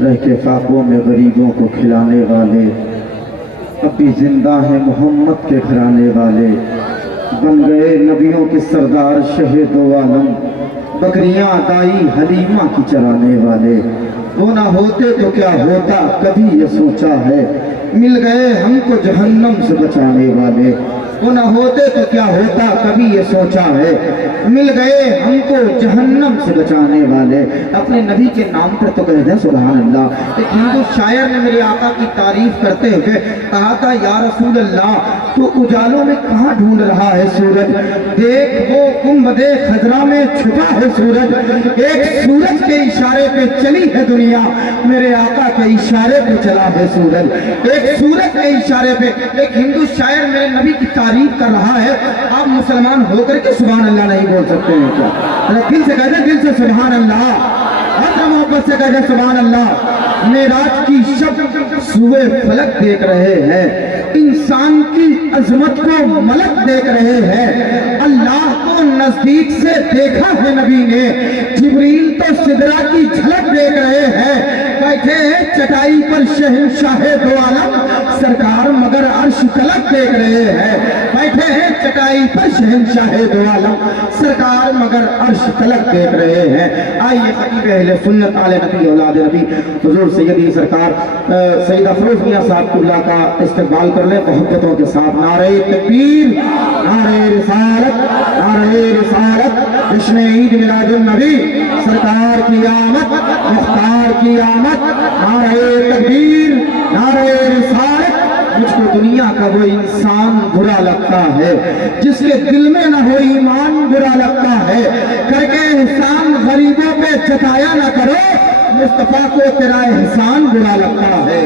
رہ کے فاقوں میں غریبوں کو کھلانے والے، اب بھی زندہ ہیں محمد کے گھرانے والے، بن گئے نبیوں کے سردار شہ دو عالم، بکریاں دائی حلیمہ کی چرانے والے۔ وہ نہ ہوتے تو کیا ہوتا کبھی یہ سوچا ہے، مل گئے ہم کو جہنم سے بچانے والے۔ وہ نہ ہوتے تو کیا ہوتا کبھی یہ سوچا ہے، مل گئے ہم کو جہنم سے بچانے والے۔ اپنے نبی کے نام پر تو کہہ دیں سبحان اللہ۔ ایک ہندو شاعر نے میرے آقا کی تعریف کرتے ہوئے کہا تھا، یا رسول اللہ تو اجالوں میں کہاں ڈھونڈ رہا ہے سورج، دیکھ وہ گنبد خضرا میں چھپا ہے سورج، ایک سورج کے اشارے پہ چلی ہے دنیا، میرے آقا کے اشارے پہ چلا ہے سورج، ایک سورج کے اشارے پہ۔ ایک ہندو شاعر میرے نبی کی تعریف کر رہا ہے، آپ مسلمان ہو کر کے سبحان اللہ نہیں بول سکتے ہیں کیا؟ دل سے کہہ دیں، دل سے سبحان اللہ، اور محبت سے کہہ دیں سبحان اللہ۔ معراج کی شب سوئے فلک دیکھ رہے ہیں، انسان کی عظمت کو ملک دیکھ رہے ہیں، اللہ کو نزدیک سے دیکھا ہے نبی نے، جبریل تو سدرہ کی جھلک دیکھ رہے ہیں، بیٹھے ہیں چٹائی پر شہنشاہ دو عالم، سرکار مگر عرش تلک دیکھ رہے ہیں، بیٹھے ہیں چٹائی پر شہنشاہ دو عالم، سرکار مگر عرش تلک دیکھ رہے ہیں۔ آئیے خطیب اہل سنت آل نبی اولاد نبی حضور سیدی سرکار سید افروز میاں صاحب قبلہ کا استقبال کر لیں محبتوں کے ساتھ۔ نعرہ تکبیر، نعرہ رسالت، نعرہ رسالت، جشن عید میلاد النبی، سرکار کی آمد، مختار کی آمد، نعرہ تکبیر، نعرہ رسالت۔ مجھ کو دنیا کا وہ انسان برا لگتا ہے جس کے دل میں نہ ہو ایمان، برا لگتا ہے کر کے احسان غریبوں پہ جتایا نہ کرو، مصطفیٰ کو تیرا احسان برا لگتا ہے۔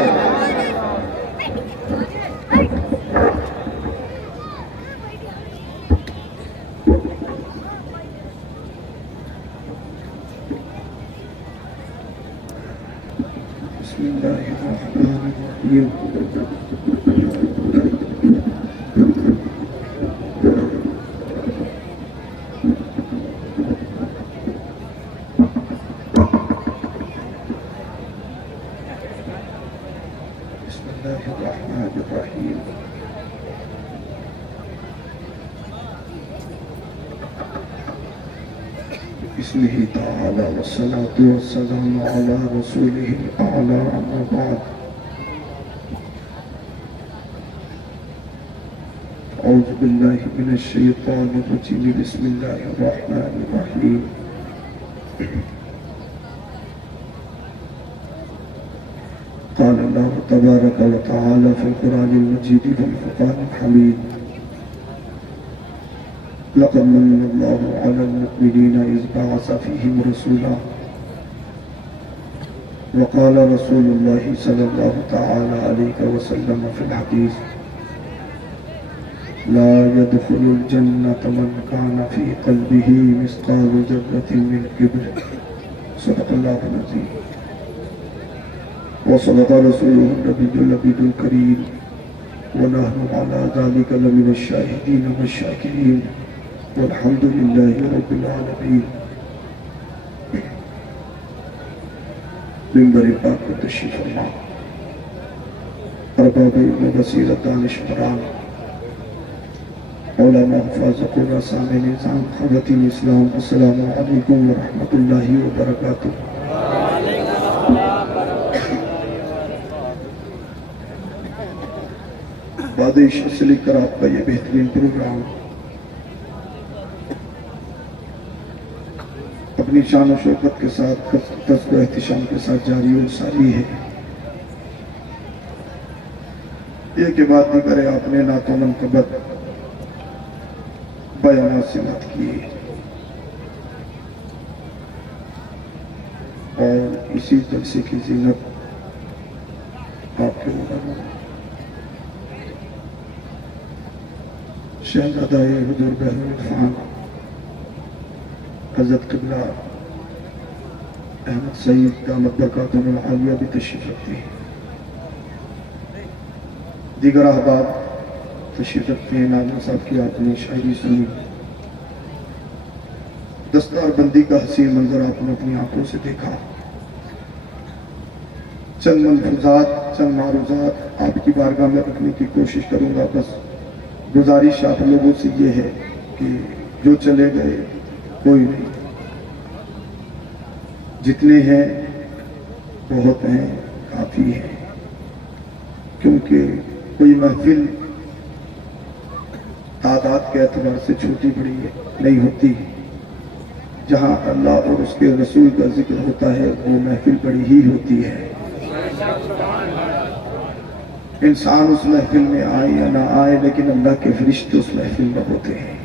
بسم اللہ الرحمن الرحیم۔ بسمه تعالى والصلاة والسلام على رسوله الأعلى، أما بعد، أعوذ بالله من الشيطان الرجيم، بسم الله الرحمن الرحيم۔ قال الله تبارك وتعالى في القرآن المجيد والفرقان الحميد، لقد من الله على المؤمنين إذ بعث فيهم رسولا، وقال رسول الله صلى الله تعالى عليه وسلم في الحديث، لا يدخل الجنة من كان في قلبه مثقال ذرة من كبر، صدق الله العظيم، وصدق رسوله النبي اللبيب الكريم، ونحن على ذلك لمن الشاهدين والشاكرين، والحمد لله رب العالمين۔ منبر پاک پر تشریف فرما، ارباب علم بصیرت دانشوران، علماء حفاظ قرآن، سامعین نظام، خواتین اسلام، السلام علیکم ورحمۃ اللہ وبرکاتہ۔ بادش سے لے کر آپ کا یہ بہترین پروگرام اپنی شان و شوکت کے ساتھ، قصد و احتشام کے ساتھ جاری و ساری ہے۔ یہ کہ بات نہ کرے آپ نے نعت و منقبت بیانات سے مت کی، اور اسی جلسے کی زینت آپ کے علماء شہزادہ حضور بہر عرفان حضرت قبلہ احمد سعید دامت برکاتہم العالیہ بھی تشریف رکھتے ہیں، دیگر احباب تشریف رکھتے ہیں۔ ناظم صاحب کی آپ نے شاعری سنی، دستار بندی کا حسین منظر آپ نے اپنی آنکھوں سے دیکھا، چند ملفوظات چند معروضات آپ کی بارگاہ میں رکھنے کی کوشش کروں گا. بس گزارش آپ لوگوں سے یہ ہے کہ جو چلے گئے کوئی نہیں، جتنے ہیں بہت ہیں، کافی ہیں، کیونکہ کوئی محفل تعداد کے اعتبار سے چھوٹی بڑی نہیں ہوتی. جہاں اللہ اور اس کے رسول کا ذکر ہوتا ہے وہ محفل بڑی ہی ہوتی ہے. انسان اس محفل میں آئے یا نہ آئے لیکن اللہ کے فرشتے اس محفل میں ہوتے ہیں.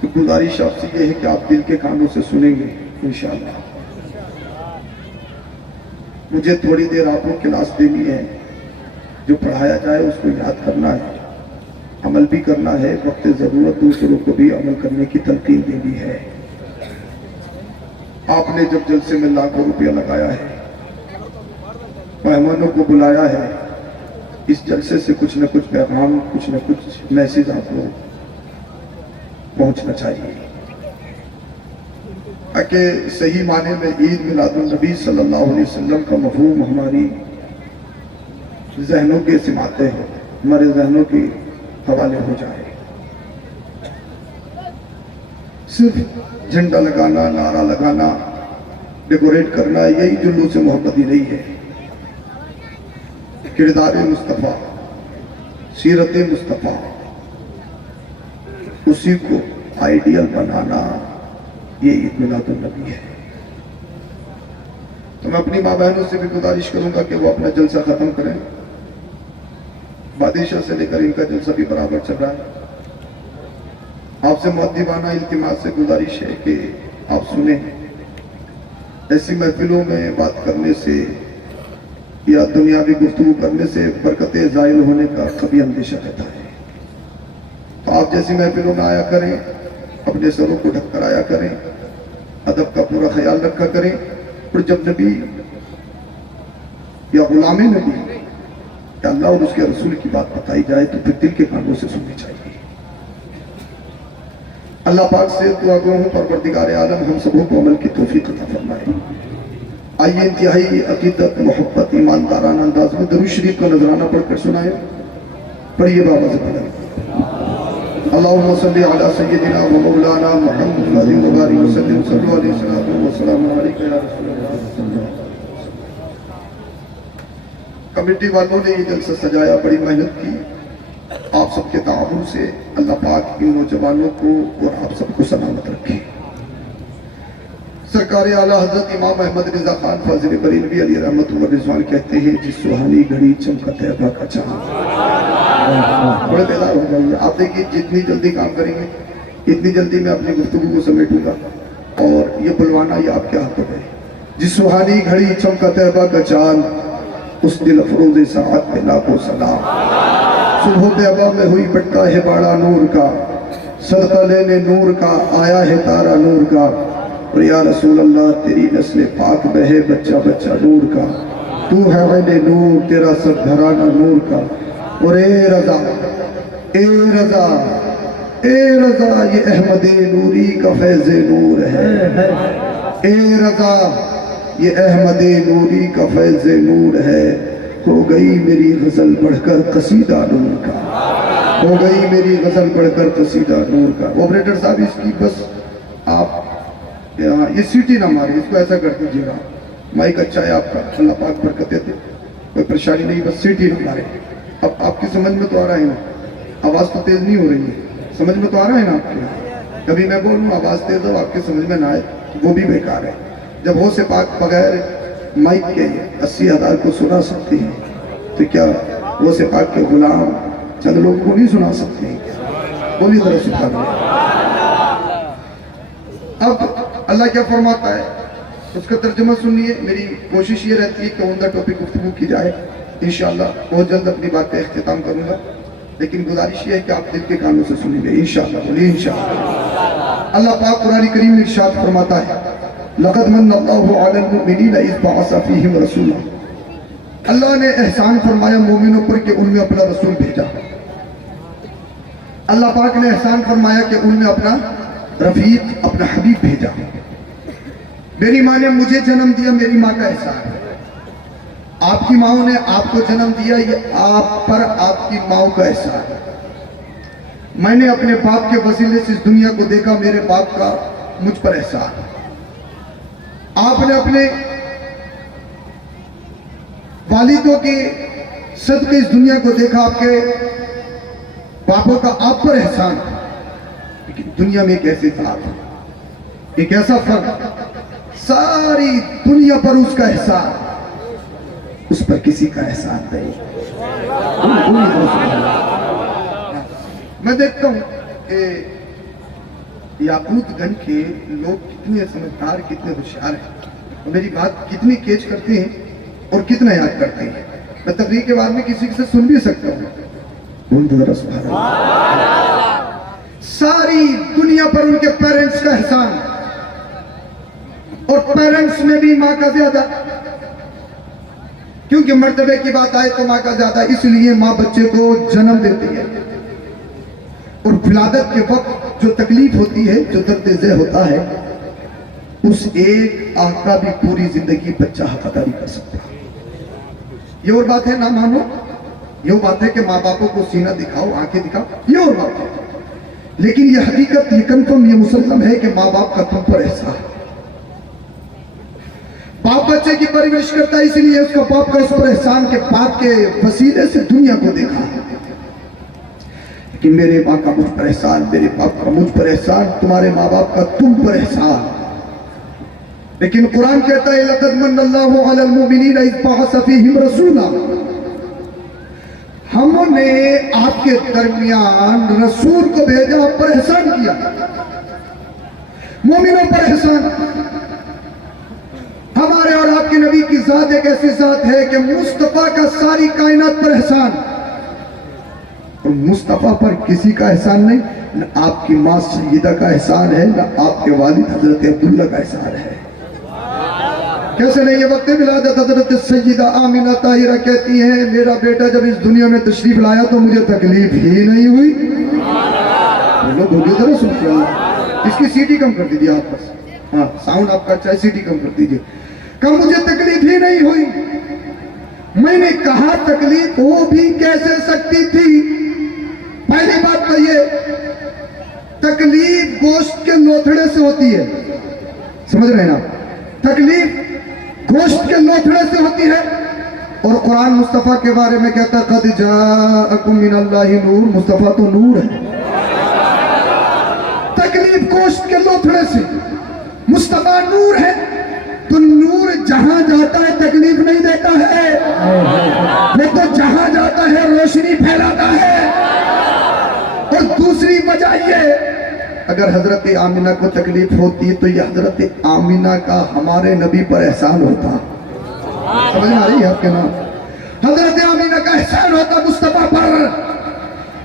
تو گزارش آپ سے یہ ہے کہ آپ دل کے کانوں سے سنیں گے انشاءاللہ. مجھے تھوڑی دیر آپ کو کلاس دینی ہے، جو پڑھایا جائے اس کو یاد کرنا ہے، عمل بھی کرنا ہے، وقت ضرورت دوسروں کو بھی عمل کرنے کی تلقین دینی ہے. آپ نے جب جلسے میں لاکھوں روپیہ لگایا ہے، مہمانوں کو بلایا ہے، اس جلسے سے کچھ نہ کچھ پیغام، کچھ نہ کچھ میسیج آپ کو پہنچنا چاہیے، تاکہ صحیح معنی میں عید میلاد النبی صلی اللہ علیہ وسلم کا مفہوم ہماری ذہنوں کے سماتے ہو، ہمارے ذہنوں کے حوالے ہو جائے. صرف جھنڈا لگانا، نعرہ لگانا، ڈیکوریٹ کرنا، یہی جلوس محمدی نہیں ہے. کردار مصطفیٰ، سیرت مصطفیٰ، اسی کو آئیڈیل بنانا، یہ عید میلاد النبی ہے. تو میں اپنی ماں بہنوں سے بھی گزارش کروں گا کہ وہ اپنا جلسہ ختم کریں. بادشاہ سے لے کر ان کا جلسہ بھی برابر چل رہا ہے. آپ سے مؤدبانہ التماس سے گزارش ہے کہ آپ سنیں. ایسی محفلوں میں بات کرنے سے یا دنیاوی گفتگو کرنے سے برکتیں زائل ہونے کا کبھی اندیشہ رہتا ہے. تو آپ جیسی محفلوں میں آیا کریں، اپنے سروں کو ڈھک کر آیا کریں، ادب کا پورا خیال رکھا کریں. اور جب نبی یا غلام نبی کہ اللہ اور اس کے رسول کی بات بتائی جائے تو پھر دل کے کانوں سے سننی چاہیے. اللہ پاک سے دعا گو ہوں پروردگار عالم ہم سبوں کو عمل کی توفیق عطا فرمائے. آئیے انتہائی عقیدت، محبت، ایماندارانہ انداز میں درود شریف کا نذرانہ پڑھ کر سنائیں. پڑھیے بابا سے پڑھیں. اللہم صلی علی سیدنا و مولانا محمد وبارک وسلم صلو علیہ وسلم علیکہ یا رسول اللہ. کمیٹی والوں نے یہ جلسہ سجایا، بڑی محنت کی. آپ سب کے تعاون سے اللہ پاک ان نوجوانوں کو اور آپ سب کو سلامت رکھے. سرکار اعلیٰ حضرت امام احمد رضا خان فاضل بریلوی علیہ رحمت اللہ رضوان کہتے ہیں جس سہانی گھڑی چمکا طیبہ کا چاند. بڑے بیدار ہو جائیے. آپ دیکھیے جتنی جلدی کام کریں گے اتنی جلدی میں اپنی گفتگو کو سمیٹوں گا، اور یہ بلوانا یہ آپ کے ہاتھ ہے. جس سہانی گھڑی چمکا طیبہ کا چاند، اس دل افروز ساعت پہ لاکھوں سلام. صبح طیبہ میں ہوئی بٹا ہے باڑا نور کا، صدقہ لینے نور کا آیا ہے تارا نور کا. اور یا رسول اللہ تیری نسل پاک میں ہے بچہ بچہ نور کا. تو ہے عین نور، تیرا سب گھرانہ نور کا. اور اے رضا، اے رضا، اے رضا، یہ احمد نوری کا فیض نور ہے. اے رضا، یہ احمد نوری کا فیض نور ہے. ہو گئی میری غزل بڑھ کر قصیدہ نور کا، ہو گئی میری غزل بڑھ کر قصیدہ نور کا. آپریٹر صاحب اس کی بس آپ یہ سیٹی نہ مارے، اس کو ایسا کر دیجیے گا. مائک اچھا ہے آپ کا، اللہ پاک برکتیں دے، کوئی پریشانی نہیں، بس سیٹی نہ مارے. اب آپ کی سمجھ میں تو آ رہا ہے نا، آواز تو تیز نہیں ہو رہی ہے، سمجھ میں تو آ رہا ہے نا آپ کے. کبھی میں بولوں آواز تیز ہو آپ کی سمجھ میں نہ آئے وہ بھی بیکار ہے. جب ہو سے پاک بغیر مائک کے 80,000 کو سنا سکتے ہیں تو کیا وہ سے پاک کے غلام چند لوگوں کو نہیں سنا سکتے ہیں؟ بولیے ذرا سبحان اللہ. اب اللہ کیا فرماتا ہے اس کا ترجمہ سنیے. میری کوشش یہ رہتی ہے کہ عمدہ ٹاپک گفتگو کی جائے. انشاءاللہ بہت جلد اپنی بات کا اختتام کروں گا، لیکن گزارش یہ ہے کہ آپ دل کے کانوں سے سنیں گے انشاءاللہ. بولیے انشاءاللہ. اللہ پاک قرآن کریم میں ارشاد فرماتا ہے لقد من اللہ علی المؤمنین اذ بعث فیہم رسولا. اللہ نے احسان فرمایا مومنوں پر کہ ان میں اپنا رسول بھیجا. اللہ پاک نے احسان فرمایا کہ ان میں اپنا رفیق، اپنا حبیب بھیجا. میری ماں نے مجھے جنم دیا، میری ماں کا احسان ہے۔ آپ کی ماؤں نے آپ کو جنم دیا، یہ آپ پر آپ کی ماؤں کا احسان ہے۔ میں نے اپنے باپ کے وسیلے سے اس دنیا کو دیکھا، میرے باپ کا مجھ پر احسان ہے۔ آپ نے اپنے والدوں کے صدقے اس دنیا کو دیکھا، آپ کے باپوں کا آپ پر احسان ہے۔ لیکن دنیا میں ایک ایسی ذات ہے، ایک ایسا فرد، ساری دنیا پر اس کا احسان، اس پر کسی کا احسان نہیں۔ میں دیکھتا ہوں کہ یاقوت گنج کے لوگ کتنے سمجھدار، کتنے ہوشیار ہیں، میری بات کتنی کیچ کرتے ہیں اور کتنا یاد کرتے ہیں۔ میں تقریر کے بعد میں کسی سے سن بھی سکتا ہوں۔ سبحان اللہ۔ ساری دنیا پر ان کے پیرنٹس کا احسان ہے، اور پیرنٹس میں بھی ماں کا زیادہ، کیونکہ مرتبے کی بات آئے تو ماں کا زیادہ، اس لیے ماں بچے کو جنم دیتی ہے، اور ولادت کے وقت جو تکلیف ہوتی ہے، جو درد ذہ ہوتا ہے، اس ایک آقا بھی پوری زندگی بچہ حق ادا نہیں کر سکتا۔ یہ اور بات ہے، نہ مانو، یہ بات ہے کہ ماں باپوں کو سینہ دکھاؤ، آنکھیں دکھاؤ، یہ اور بات ہے، لیکن یہ حقیقت، یہ کنفرم، یہ مسلم ہے کہ ماں باپ کا تم پر احسان ہے۔ باپ بچے کی پرورش کرتا ہے، اس لیے اس کا باپ کا اس پر احسان کہ باپ کے وسیلے سے دنیا کو دیکھا۔ لیکن میرے ماں کا مجھ پر احسان، میرے باپ کا مجھ پر احسان، تمہارے ماں باپ کا تم پر احسان۔ لیکن قرآن کہتا ہے لَقَدْ مَنَّ اللَّهُ عَلَى الْمُؤْمِنِينَ إِذْ بَعَثَ فِيهِمْ رَسُولًا، ہم نے آپ کے درمیان رسول کو بھیجا، آپ پر احسان کیا، مومنوں پر احسان۔ ہمارے اور آپ کے نبی کی ذات ایک ایسی ذات ہے کہ مصطفیٰ کا ساری کائنات پر احسان، اور مصطفیٰ پر کسی کا احسان نہیں، نہ آپ کی ماں سیدہ کا احسان ہے، نہ آپ کے والد حضرت عبداللہ کا احسان ہے۔ کیسے نہیں؟ یہ وقت ولادت حضرت سیدہ آمینہ طاہرہ کہتی ہیں میرا بیٹا جب اس دنیا میں تشریف لایا تو مجھے تکلیف ہی نہیں ہوئی۔ لوگ بولیے ذرا سن کے اللہ، اس کی سیٹی کم کر دیجیے آپ بس، ہاں ساؤنڈ آپ کا اچھا ہے، سیٹی کم کر دیجیے۔ کہ مجھے تکلیف ہی نہیں ہوئی۔ میں نے کہا تکلیف ہو بھی کیسے سکتی تھی؟ پہلی بات تو یہ، تکلیف گوشت کے لوتھڑے سے ہوتی ہے، سمجھ رہے ہیں نا؟ تکلیف گوشت کے لوتھڑے سے ہوتی ہے، اور قرآن مصطفیٰ کے بارے میں کہتا ہے قَدْ جَاءَكُم مِّنَ اللَّهِ نُورٌ، مصطفیٰ تو نور ہے۔ تکلیف گوشت کے لوتھڑے سے، مصطفیٰ نور ہے، تو نور جہاں جاتا ہے تکلیف نہیں دیتا ہے، وہ تو جہاں جاتا ہے روشنی پھیلاتا ہے۔ اور دوسری وجہ یہ، اگر حضرت آمینہ کو تکلیف ہوتی تو یہ حضرت آمینہ کا ہمارے نبی پر احسان ہوتا۔ سمجھ میں آ رہی ہے آپ کے نام؟ حضرت آمینہ کا احسان ہوتا مصطفیٰ پر۔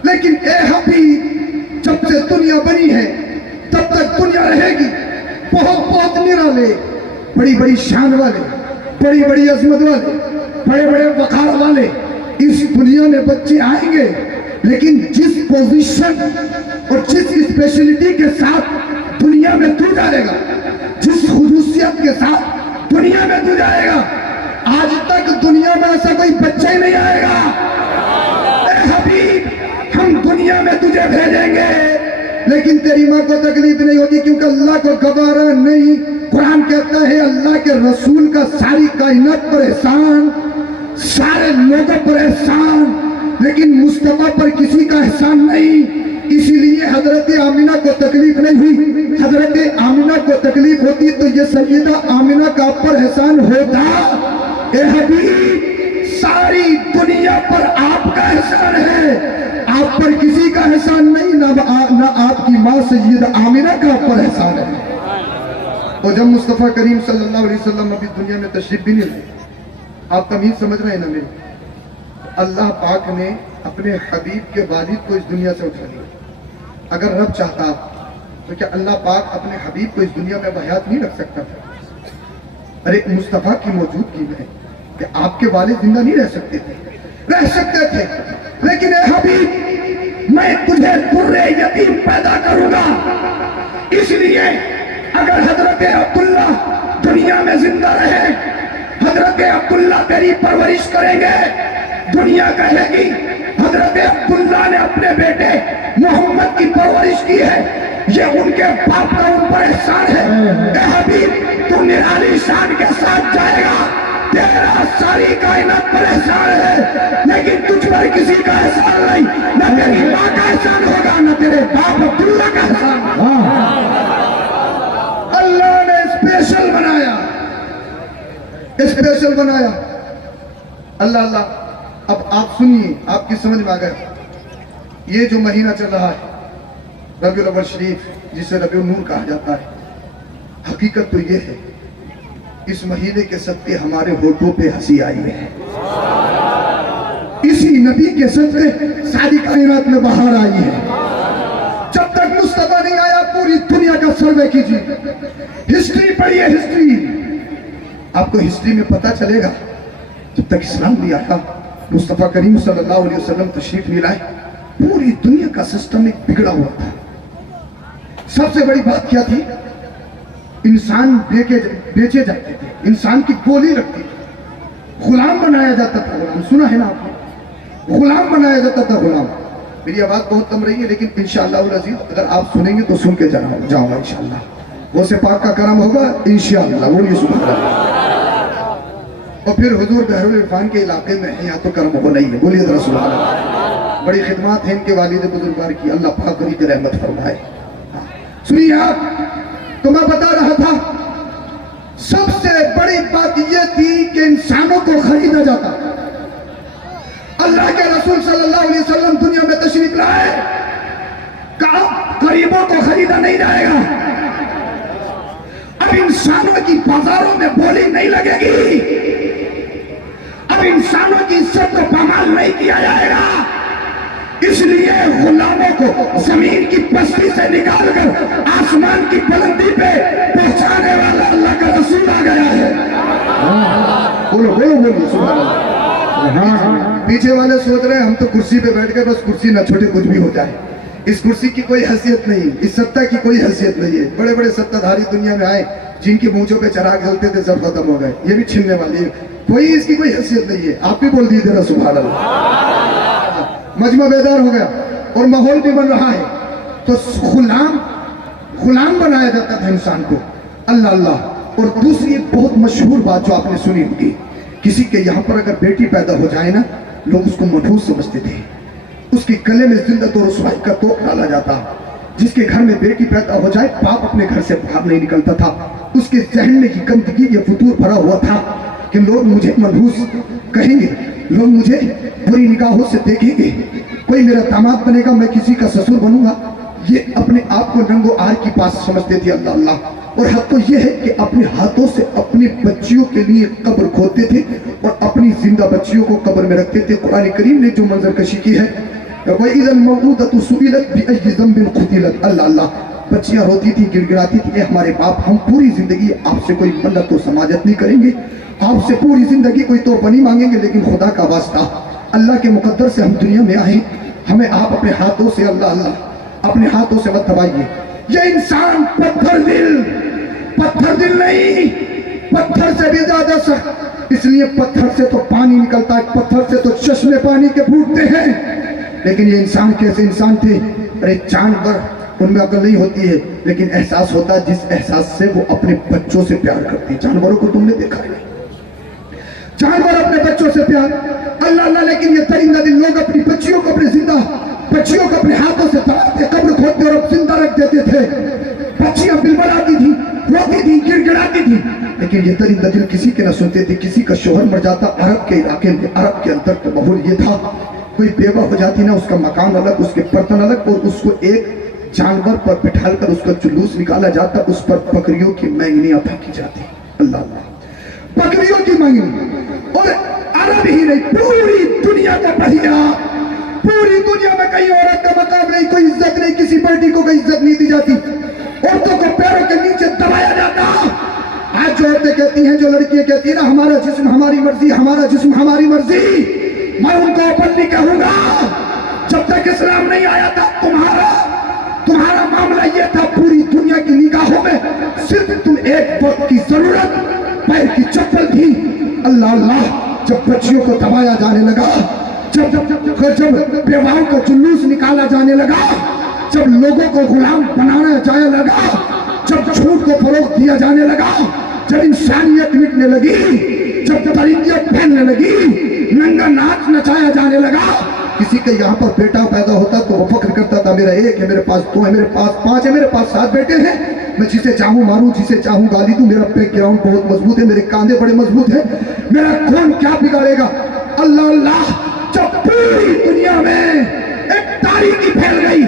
لیکن اے حبیب، جب سے دنیا بنی ہے تب تک دنیا رہے گی، بہت بہت نرالے، بڑی بڑی شان والے، بڑی بڑی عظمت والے، بڑے بڑے وقار والے اس دنیا میں بچے آئیں گے، لیکن جس پوزیشن اور جس اسپیشلٹی کے ساتھ دنیا میں تو جائے گا، جس خصوصیت کے ساتھ دنیا میں تو جائے گا، آج تک دنیا میں ایسا کوئی بچہ ہی نہیں آئے گا۔ اے حبیب، ہم دنیا میں تجھے بھیجیں گے، لیکن تیری ماں کو تکلیف نہیں ہوگی، کیونکہ اللہ کو گوارا نہیں۔ قرآن کہتا ہے اللہ کے رسول کا ساری کائنات پر احسان، سارے لوگوں پر احسان، لیکن مصطفیٰ پر کسی کا احسان نہیں۔ اسی لیے حضرت آمینہ کو تکلیف نہیں ہوئی۔ حضرت آمینہ کو تکلیف ہوتی تو یہ سیدہ آمینہ کا آپ پر احسان ہوتا۔ اے حبیب، ساری دنیا پر آپ کا احسان ہے، آپ پر کسی کا احسان نہیں، نہ آپ کی ماں سیدہ آمینہ کا آپ پر احسان ہے۔ اور جب مصطفیٰ کریم صلی اللہ علیہ وسلم ابھی دنیا میں تشریف بھی نہیں لائے، آپ تمیز سمجھ رہے ہیں نا میری؟ اللہ پاک نے اپنے حبیب کے والد کو اس دنیا سے اٹھا لیا۔ اگر رب چاہتا تو کیا اللہ پاک اپنے حبیب کو اس دنیا میں بحیات نہیں رکھ سکتا تھا؟ ارے مصطفیٰ کی موجودگی میں کہ آپ کے والد زندہ نہیں رہ سکتے تھے؟ رہ سکتے تھے، لیکن اے حبیب، میں تجھے در یتیم پیدا کروں گا، اس لیے اگر حضرت عبداللہ دنیا میں زندہ رہے، حضرت عبداللہ تیری پرورش کریں گے، دنیا کہے گی حضرت عبداللہ نے اپنے بیٹے محمد کی پرورش کی ہے، یہ ان کے باپ کا ان پر احسان ہے۔ اے حبیب تو نرالی شان کے ساتھ جائے گا، تیرا ساری کائنات پر احسان ہے، لیکن تجھ پر کسی کا احسان نہیں، نہ تیری ماں کا احسان ہوگا، نہ تیرے باپ عبداللہ کا احسان ہوگا۔ اللہ نے اسپیشل بنایا، اسپیشل بنایا۔ اللہ اللہ۔ اب آپ سنیے، آپ کی سمجھ میں آ گیا، یہ جو مہینہ چل رہا ہے ربیع الاول شریف، جسے ربیع النور کہا جاتا ہے، حقیقت تو یہ ہے اس مہینے کے صدقے ہمارے ہونٹوں پہ ہنسی آئی ہے، اسی نبی کے صدقے ساری کائنات میں بہار آئی ہے۔ جب تک مصطفیٰ نہیں آیا پوری دنیا کا سروے کیجیے، ہسٹری پڑھیے، ہسٹری آپ کو ہسٹری میں پتا چلے گا۔ جب تک اسلام نہیں آیا، مصطفیٰ کریم صلی اللہ علیہ وسلم تشریف نہیں لائے، پوری دنیا کا سسٹم ایک بگڑا ہوا تھا۔ سب سے بڑی بات کیا تھی؟ انسان بیچے جاتے تھے، انسان کی بولی لگتی تھی، غلام بنایا جاتا تھا۔ غلام سنا ہے نا آپ نے؟ غلام بنایا جاتا تھا، غلام۔ میری آواز بہت کم رہی ہے، لیکن انشاءاللہ العزیز اگر آپ سنیں گے تو سن کے جاؤں گا انشاءاللہ۔ غوث پاک کا کرم ہوگا انشاءاللہ، بولیے سبحان اللہ۔ اور پھر حضور بحر العرفان کے علاقے میں ہے، یہاں تو کرم ہوگا نہیں ہے، بولیے ذرا سبحان اللہ۔ بڑی خدمات ہیں ان کے والد بزرگوار کی، اللہ پاک کری کے رحمت فرمائے۔ سنیے آپ، تو میں بتا رہا تھا سب سے بڑی بات یہ تھی کہ انسانوں کو خریدا جاتا۔ اللہ کے رسول صلی اللہ علیہ وسلم دنیا میں تشریف لائے، کہا غریبوں کو خریدا نہیں جائے گا، اب انسانوں کی بازاروں میں بولی نہیں لگے گی، اب انسانوں کی عزت کو پامال نہیں کیا جائے گا، اس لیے غلاموں کو زمین کی پستی سے نکال کر آسمان کی بلندی پہ پہنچانے والا اللہ کا رسول آ گیا ہے۔ بولو بولو بولو سبحان اللہ۔ پیچھے والے سوچ رہے ہیں ہم تو کرسی پہ بیٹھ کے بس کرسی نہ چھوٹے کچھ بھی ہو جائے، اس کرسی کی کوئی حیثیت نہیں، اس ستہ کی کوئی حیثیت نہیں ہے۔ بڑے بڑے ستہ دھاری دنیا میں آئے، جن کی مونچھوں پہ چراغ جلتے تھے سب ختم ہو گئے، یہ بھی چھننے والی ہے، کوئی اس کی کوئی حیثیت نہیں ہے۔ آپ بھی بول دیجیے ذرا سبحان اللہ۔ مجمع بیدار ہو گیا اور ماحول بھی بن رہا ہے، تو غلام بنایا جاتا تھا انسان کو۔ اللہ اللہ۔ اور دوسری ایک بہت مشہور بات جو آپ نے سنی ہوگی، کسی کے یہاں پر اگر بیٹی پیدا ہو جائے نا، لوگ اس کو منحوس سمجھتے تھے، اس کے گلے میں ذلت اور رسوائی کا توق ڈالا جاتا۔ جس کے گھر میں بیٹی پیدا ہو جائے، باپ اپنے گھر سے باہر نہیں نکلتا تھا، اس کے ذہن میں یہ گندگی، یہ فتور بھرا ہوا تھا کہ لوگ مجھے منحوس کہیں گے، لوگ مجھے بری نگاہوں سے دیکھیں گے، کوئی میرا داماد بنے گا، میں کسی کا سسر بنوں گا۔ یہ اپنے آپ کو ننگ و آر کی بات سمجھتے تھے۔ اللہ اللہ۔ اور حق تو یہ ہے کہ اپنے ہاتھوں سے اپنی بچیوں کے لیے قبر کھودتے تھے اور اپنی زندہ بچیوں کو قبر میں رکھتے تھے۔ قرآن کریم نے جو منظر کشی کی ہے، وَإِذَا الْمَوْءُودَةُ سُئِلَتْ بِأَيِّ ذَنبٍ قُتِلَتْ۔ اللہ اللہ۔ بچیاں روتی تھی، گڑ گڑاتی تھی، اے ہمارے باپ، ہم پوری زندگی آپ سے کوئی منت و سماجت نہیں کریں گے، آپ سے پوری زندگی کوئی تحفہ نہیں مانگیں گے، لیکن خدا کا واسطہ اللہ کے مقدر سے ہم دنیا میں آئے، ہمیں آپ اپنے ہاتھوں سے، اللہ اللہ، اپنے ہاتھوں سے مت دبائیے۔ یہ انسان پتھر دل نہیں، پتھر سے بھی زیادہ سخت، اس لیے پتھر سے تو پانی نکلتا ہے، پتھر سے تو چشمے پانی کے پھوٹتے ہیں، لیکن یہ انسان کیسے انسان تھے؟ ارے جانور، ان میں عقل نہیں ہوتی ہے لیکن احساس ہوتا ہے، جس احساس سے وہ اپنے بچوں سے پیار کرتی۔ جانوروں کو تم نے دیکھا ہے، جانور اپنے بچوں سے پیار، اللہ اللہ، لیکن یہ درندہ دل لوگ اپنی بچیوں کو، اپنے زندہ بچیوں کو اپنے ہاتھوں سے دباتے، قبر کھودتے اور زندہ رکھ دیتے تھے۔ بچیاں بلبلاتی تھی، روتی تھی، گڑ گڑاتی تھی، لیکن یہ درندہ دل کسی کے نہ سنتے تھے۔ کسی کا شوہر مر جاتا عرب کے علاقے میں، عرب کے اندر تو ماحول یہ تھا، کوئی بیوہ ہو جاتی نا، اس کا مکان الگ، اس کے برتن الگ، اور اس کو ایک جانور پر بٹھال کر اس کا جلوس نکالا جاتا، اس پر بکریوں کی مینگنیاں پھینکی جاتی۔ اللہ اللہ، بکریوں کی مینگنی۔ اور عرب ہی نہیں، پوری دنیا کا پہیا، پوری دنیا میں کہیں عورت کا مقام نہیں، کوئی عزت نہیں، کسی پارٹی کو کوئی عزت نہیں دی جاتی، عورتوں کو پیروں کے نیچے دبایا جاتا۔ آج جو عورتیں کہتی ہیں، جو لڑکیاں کہتی ہیں نا، ہمارا جسم ہماری مرضی، ہمارا جسم ہماری مرضی، میں ان کو اوپنلی کہوں گا، جب تک اسلام نہیں آیا تھا تمہارا तुम्हारा मामला ये था, पूरी दुनिया की निगाहों में सिर्फ तुम एक वक्त की जरूरत पैर की चप्पल थी। अल्लाह अल्लाह, जब बच्चियों को दबाया जाने लगा, जब बेवाओं का जुलूस निकाला जाने लगा, जब लोगों को गुलाम बनाना जाने लगा, जब झूठ को फरोग दिया जाने लगा, जब इंसानियत मिटने लगी, जब परिंदियां फैलने लगी, नंगा नाच नचाया जाने लगा। किसी के यहाँ पर बेटा पैदा होता तो वो फख्र करता था, मेरा एक है, मेरे पास दो है, मेरे पास पांच है, मेरे पास 7 बेटे हैं, मैं जिसे चाहूं मारूं, जिसे चाहूं गाली दूं, मेरा बैकग्राउंड बहुत मजबूत है, मेरे कांधे बड़े मजबूत हैं, मेरा कौन क्या बिगाड़ेगा। अल्लाह अल्लाह, जब पूरी दुनिया में एक तारीकी फैल गई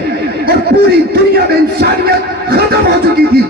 और पूरी दुनिया में इंसानियत खत्म हो चुकी थी,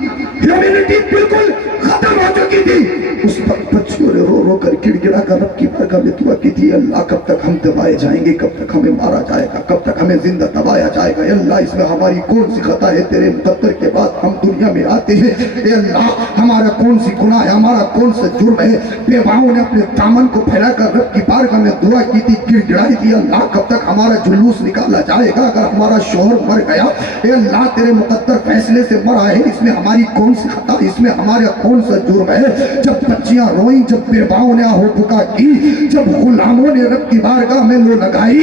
ह्यूमैनिटी बिल्कुल खत्म हो चुकी थी, उस वक्त बच्चियों ने रो रो कर गिड़गिड़ा कर रब की बारगाह में दुआ की थी, अल्लाह कब तक हम दबाए जाएंगे, कब तक हमें मारा जाएगा, कब तक हमें जिंदा दबाया जाएगा। अल्लाह, इसमें हमारी कौन सी खता है, तेरे मुकद्दर के बाद हम दुनिया में आते हैं। अल्लाह, हमारा कौन सी गुनाह है, हमारा कौन सा जुर्म है। बेवाओं ने अपने दामन को फैलाकर रब की बारगाह में दुआ की थी, गिड़गिड़ाई थी, अल्लाह कब तक हमारा जुलूस निकाला जाएगा, अगर हमारा शौहर मर गया, अल्लाह तेरे मुकद्दर फैसले से मरा है, इसमें हमारी कौन सी खता, इसमें हमारा कौन सा जुर्म है। जब बच्चियां रोई, जब बेवाओं ने आहो पुका की, जब गुलामों ने रब की बारगाह में लो लगाई,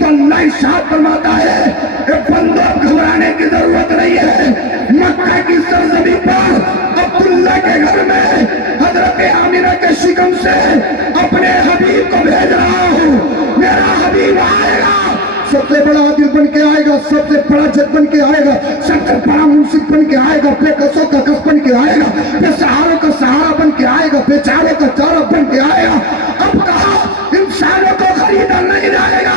तो अल्लाह इरशाद फरमाता है, ए बंदो घबराने की जरूरत नहीं है। मक्का की सरजमीन पर अब्दुल्ला के घर में हजरत आमिना के शिकम से अपने हबीब को भेज रहा हूँ, मेरा हबीब आएगा, सबसे बड़ा आदिल बन के आएगा, सबसे बड़ा जज बन के आएगा, सबसे बड़ा मुंसिफ बन के आएगा, बेकसों का कस बन के आएगा, बेसहारों का सहारा बन के आएगा, बेचारों का चारा बन के आएगा। अब कहा इंसानों को खरीदा नहीं जाएगा,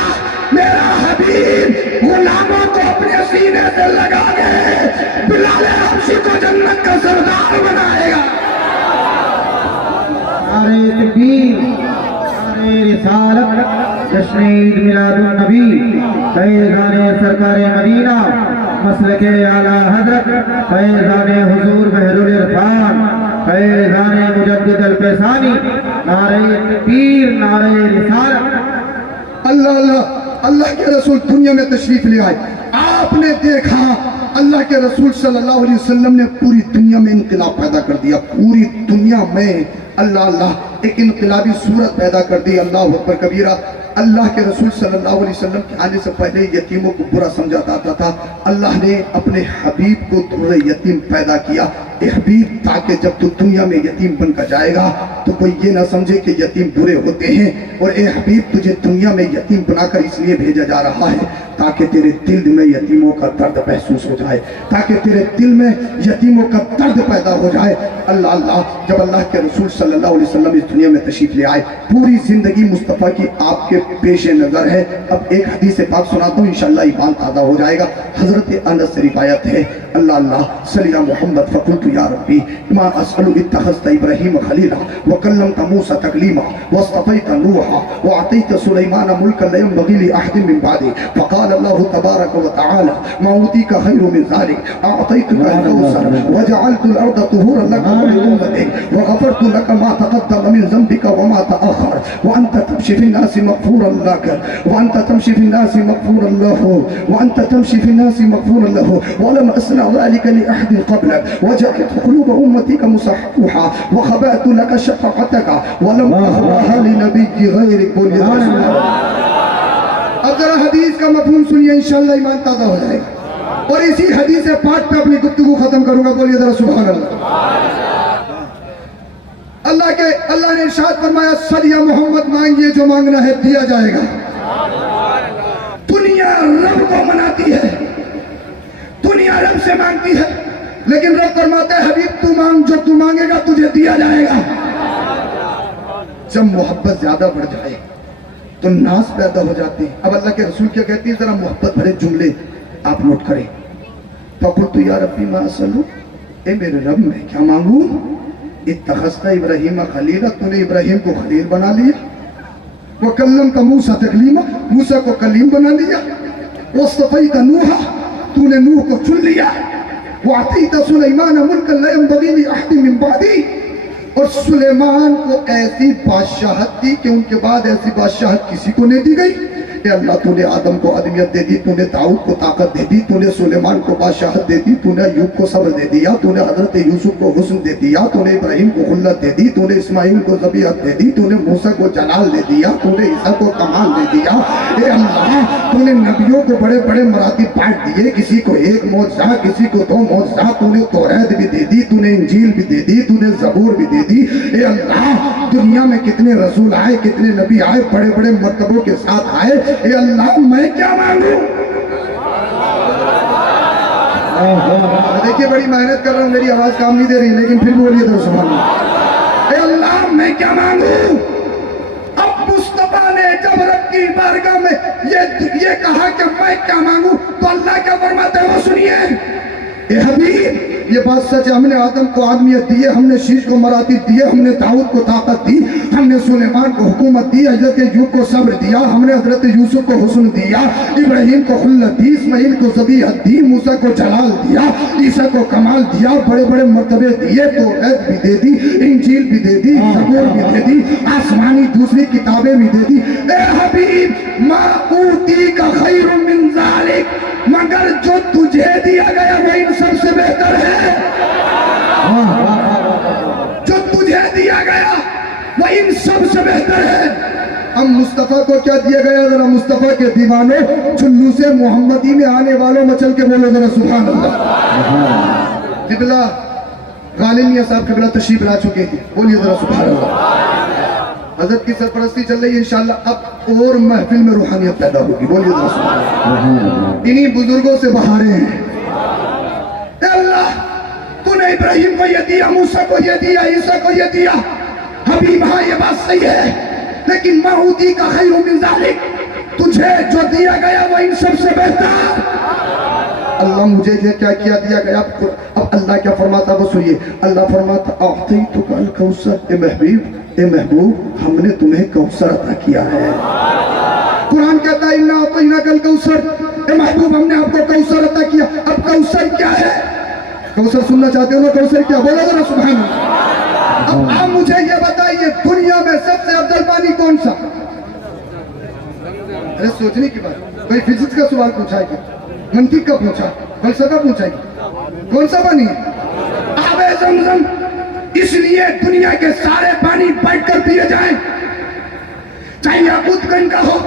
मेरा हबीब गुलामों को अपने सीने से लगा के बिलाल हबशी को जन्नत का सरदार बनाएगा। नारे तकबीर, नारे रिसालत, जश्न ईद मिलादुन नबी, फैज़ाने सरकारे मदीना, मसलके आला हज़रत, फैज़ाने हुजूर बहरुल इरफान, फैज़ाने मुजद्दिद अल-फैसानी, नारे तकबीर, नारे रिसालत। अल्लाह अल्लाह, अल्लाह के रसूल दुनिया में तशरीफ ले आए। आपने देखा अल्लाह के रसूल सल्लल्लाहु अलैहि वसल्लम ने पूरी दुनिया में इनकलाब पैदा कर दिया, पूरी दुनिया में अल्लाह अल्लाह एक इनकलाबी सूरत पैदा कर दी। अल्लाह अकबर कबीरा। अल्लाह के रसूल सल्लल्लाहु अलैहि वसल्लम के आने से पहले यतीमों को बुरा समझा जाता था। अल्लाह ने अपने हबीब को दुर्रे यतीम पैदा किया। ए हबीब, ताकि जब तू दुनिया में यतीम बनकर जाएगा तो कोई ये ना समझे कि यतीम बुरे होते हैं। और ए हबीब, तुझे दुनिया में यतीम बनाकर इसलिए भेजा जा रहा है ताकि तेरे दिल में यतीमों का दर्द महसूस हो जाए, ताकि तेरे दिल में यतीमों का दर्द पैदा हो जाए। अल्लाह अल्लाह, जब अल्लाह के रसूल सल्लल्लाहु अलैहि वसल्लम इस दुनिया में तशरीफ ले आए, पूरी जिंदगी मुस्तफ़ा की आपके पेश नज़र है। अब एक हदीस पाक सुनाता हूँ, इंशाअल्लाह ईमान ताज़ा हो जाएगा। हज़रत अनस से रिवायत है, अल्लाह अल्लाह सल्ली मोहम्मद फ़क़ुल्तु या रब्बी मा असअलु इत्तख़ज़्त इब्राहीम खलीला व कल्लमत मूसा तकलीमा वस्तफ़ैत नूहा व अतैत सुलैमान मुल्कन ला यंबग़ी ली अहदिन मिन बअदी फ़क़ाल अल्लाहु तबारक व तआला मा ऊतीका खैरुम मिन ज़ालिक अअतैतुका अल-कौसर व जअलतु अल-अर्द तुहूरन लक व लिउम्मतिक व गफ़रतु लक मा तक़द्दम मिन ज़ंबिका व मा तअख़र व अंत तमशी फ़िन्नास मग़फ़ूरन लक व अंत तमशी फ़िन्नास मग़फ़ूरन लहु व अंत तमशी फ़िन्नास मग़फ़ूरन लहु व लम अस्ना ذلك لأحد قبلك وجعلت قلوب أمتك مصحوحة وخبأت لك شفقتك ولم أخبرها لنبي غيرك بولي رسول اب ذرا حدیث کا مفہوم سنیے، انشاءاللہ ایمان تازہ ہو جائے گا۔ اور اسی حدیث پاک پہ اپنی گفتگو ختم کروں گا، بولیے ذرا سبحان اللہ۔ اللہ نے ارشاد فرمایا، صلی محمد مانگیے جو مانگنا ہے دیا جائے گا۔ دنیا رب کو مناتی ہے، دنیا رب سے مانگتی ہے، لیکن رب فرماتا ہے حبیب تو مانگ، جو تو مانگے گا تجھے دیا جائے گا۔ جب محبت زیادہ بڑھ جائے تو ناز پیدا ہو جاتے ہیں۔ اب اللہ کے رسول کیا کہتی ہے، ذرا محبت بھرے جملے آپ نوٹ کریں۔ فَقُلْتُ يَا رَبِّ مَا أَسْأَلُ، اے میرے رب میں کیا مانگوں؟ اتخذت ابراہیم خلیلا، تو نے ابراہیم کو خلیل بنا لیا۔ وَكَلَّمْتَ مُوسَى تَكْلِيمًا، موسیٰ کو کلیم بنا لیا۔ وَاصْطَفَيْتَ نُوحًا، تو نے نوح کو چن لیا۔ وَأَعْطَيْتَ سُلَيْمَانَ مُلْكًا لَا يَنبَغِي لِأَحَدٍ مِّن بَعْدِهِ، اور سلیمان کو ایسی بادشاہت دی کہ ان کے بعد ایسی بادشاہت کسی کو نہیں دی گئی۔ اے اللہ تو نے آدم کو آدمیت دے دی, تو نے داؤد کو طاقت دے دی, تو نے سلیمان کو بادشاہت دے دی, تو نے ایوب کو صبر دے دیا, تو نے حضرت یوسف کو حسن دے دیا, تو نے ابراہیم کو خلت دے دی, تو نے اسماعیل کو ذبیحت دے دی, تو نے موسیٰ کو جلال دے دیا, تو نے عیسیٰ کو کمال دے دیا. اے اللہ تو نے نبیوں کو بڑے بڑے مراتب بانٹ دیے, کسی کو ایک معجزہ, کسی کو 2 معجزہ, تو نے توریت بھی دے دی, تو نے انجیل بھی دے دی, تو نے زبور بھی دے دی. اے اللہ دنیا میں کتنے رسول آئے, کتنے نبی آئے, بڑے بڑے مرتبوں کے ساتھ آئے. اے اللہ میں کیا مانگوں؟ دیکھیے بڑی محنت کر رہا ہوں, میری آواز کام نہیں دے رہی, لیکن پھر بولیے تو سبحان اللہ. اے اللہ میں کیا مانگوں؟ اب مصطفیٰ نے جب رب کی بارگاہ میں یہ کہا کہ میں کیا مانگوں, تو اللہ کیا فرماتے ہیں وہ سنیے. اے حبیب یہ بات سچ ہے, ہم نے آدم کو آدمیت دی ہے, ہم نے شیش کو مراتب دیے, ہم نے داؤد کو طاقت دی, ہم نے سلیمان کو حکومت دی, حضرت ایوب کو صبر دیا, ہم نے حضرت یوسف کو حسن دیا, ابراہیم کو خلت دی, اسماعیل کو ذبیحت دی, موسیٰ کو جلال دیا, عیسیٰ کو کمال دیا, بڑے بڑے مرتبے دیے, توریت بھی دے دی, انجیل بھی دے دی, زبور بھی دے دی, آسمانی دوسری کتابیں بھی دے دی. اے حبیب ما اوتیک خیر من ذالک, مگر جو تجھے دیا گیا وہ ان سب سے بہتر ہے. جو تجھے دیا گیا وہ ان سب سے بہتر ہے. اب مصطفیٰ کو کیا دیا گیا؟ ذرا مصطفیٰ کے دیوانوں, جلوس محمدی میں آنے والوں میں چل کے بولو ذرا سبحان اللہ. قبلہ غالب میاں صاحب قبلہ تشریف لا چکے ہیں, بولیے ذرا سبحان اللہ. حضرت کی سرپرستی چل رہی ہے انشاءاللہ, اب اور محفل میں روحانیت پیدا ہوگی, بولیے ذرا سبحان اللہ. انہی بزرگوں سے بہارے ہیں. اے اللہ تو نے ابراہیم کو یہ دیا, موسیٰ کو یہ دیا, عیسیٰ کو یہ دیا. حبیب ہاں یہ بات صحیح ہے, لیکن ما اوتیک خیر من ذالک, تجھے جو دیا گیا وہ ان سب سے بہتر. اللہ مجھے یہ کیا کیا دیا گیا. اب اللہ کیا فرماتا وہ سنیے. اللہ فرماتا اعطیتک الکوثر, اے محبوب, اے محبوب ہم نے تمہیں کوثر عطا کیا ہے. قرآن کہتا ہے انا اعطیناک الکوثر, اے محبوب ہم نے آپ کو کوثر عطا کیا. اب کوثر کیا ہے؟ کوثر سننا چاہتے ہو نا, کوثر کیا؟ بولا ذرا سبحان اللہ. اب آپ مجھے یہ بتائیے دنیا میں سب سے افضل پانی کون سا؟ ارے سوچنے کی بات, کوئی فزکس کا سوال پوچھا ہے, منطق کا پوچھا, فلسفہ پوچھا ہے, کون سا پانی ہے؟ آب زمزم. اس لیے دنیا کے سارے پانی بیٹھ کر پیے جائیں, چاہے یاقوت گنج کا ہو,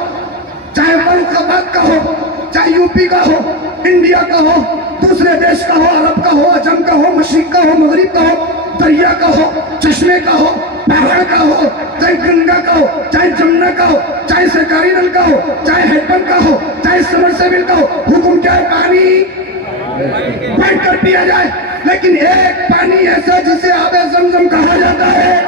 چاہے فیروز آباد کا ہو, چاہے یو پی کا ہو, انڈیا کا ہو, دوسرے دیش کا ہو, عرب کا ہو, عجم کا ہو, مشرق کا ہو, مغرب کا ہو, دریا کا ہو, چشمے کا ہو, پہاڑ کا ہو, چاہے گنگا کا ہو, چاہے جمنا کا ہو, چاہے سرکاری نل کا ہو, چاہے ہیڈ پمپ کا ہو, چاہے سمرسیبل کا ہو, حکم کیا ہے؟ پانی بیٹھ کر پیا جائے. لیکن ایک پانی ایسا جسے آب زمزم کہا جاتا ہے,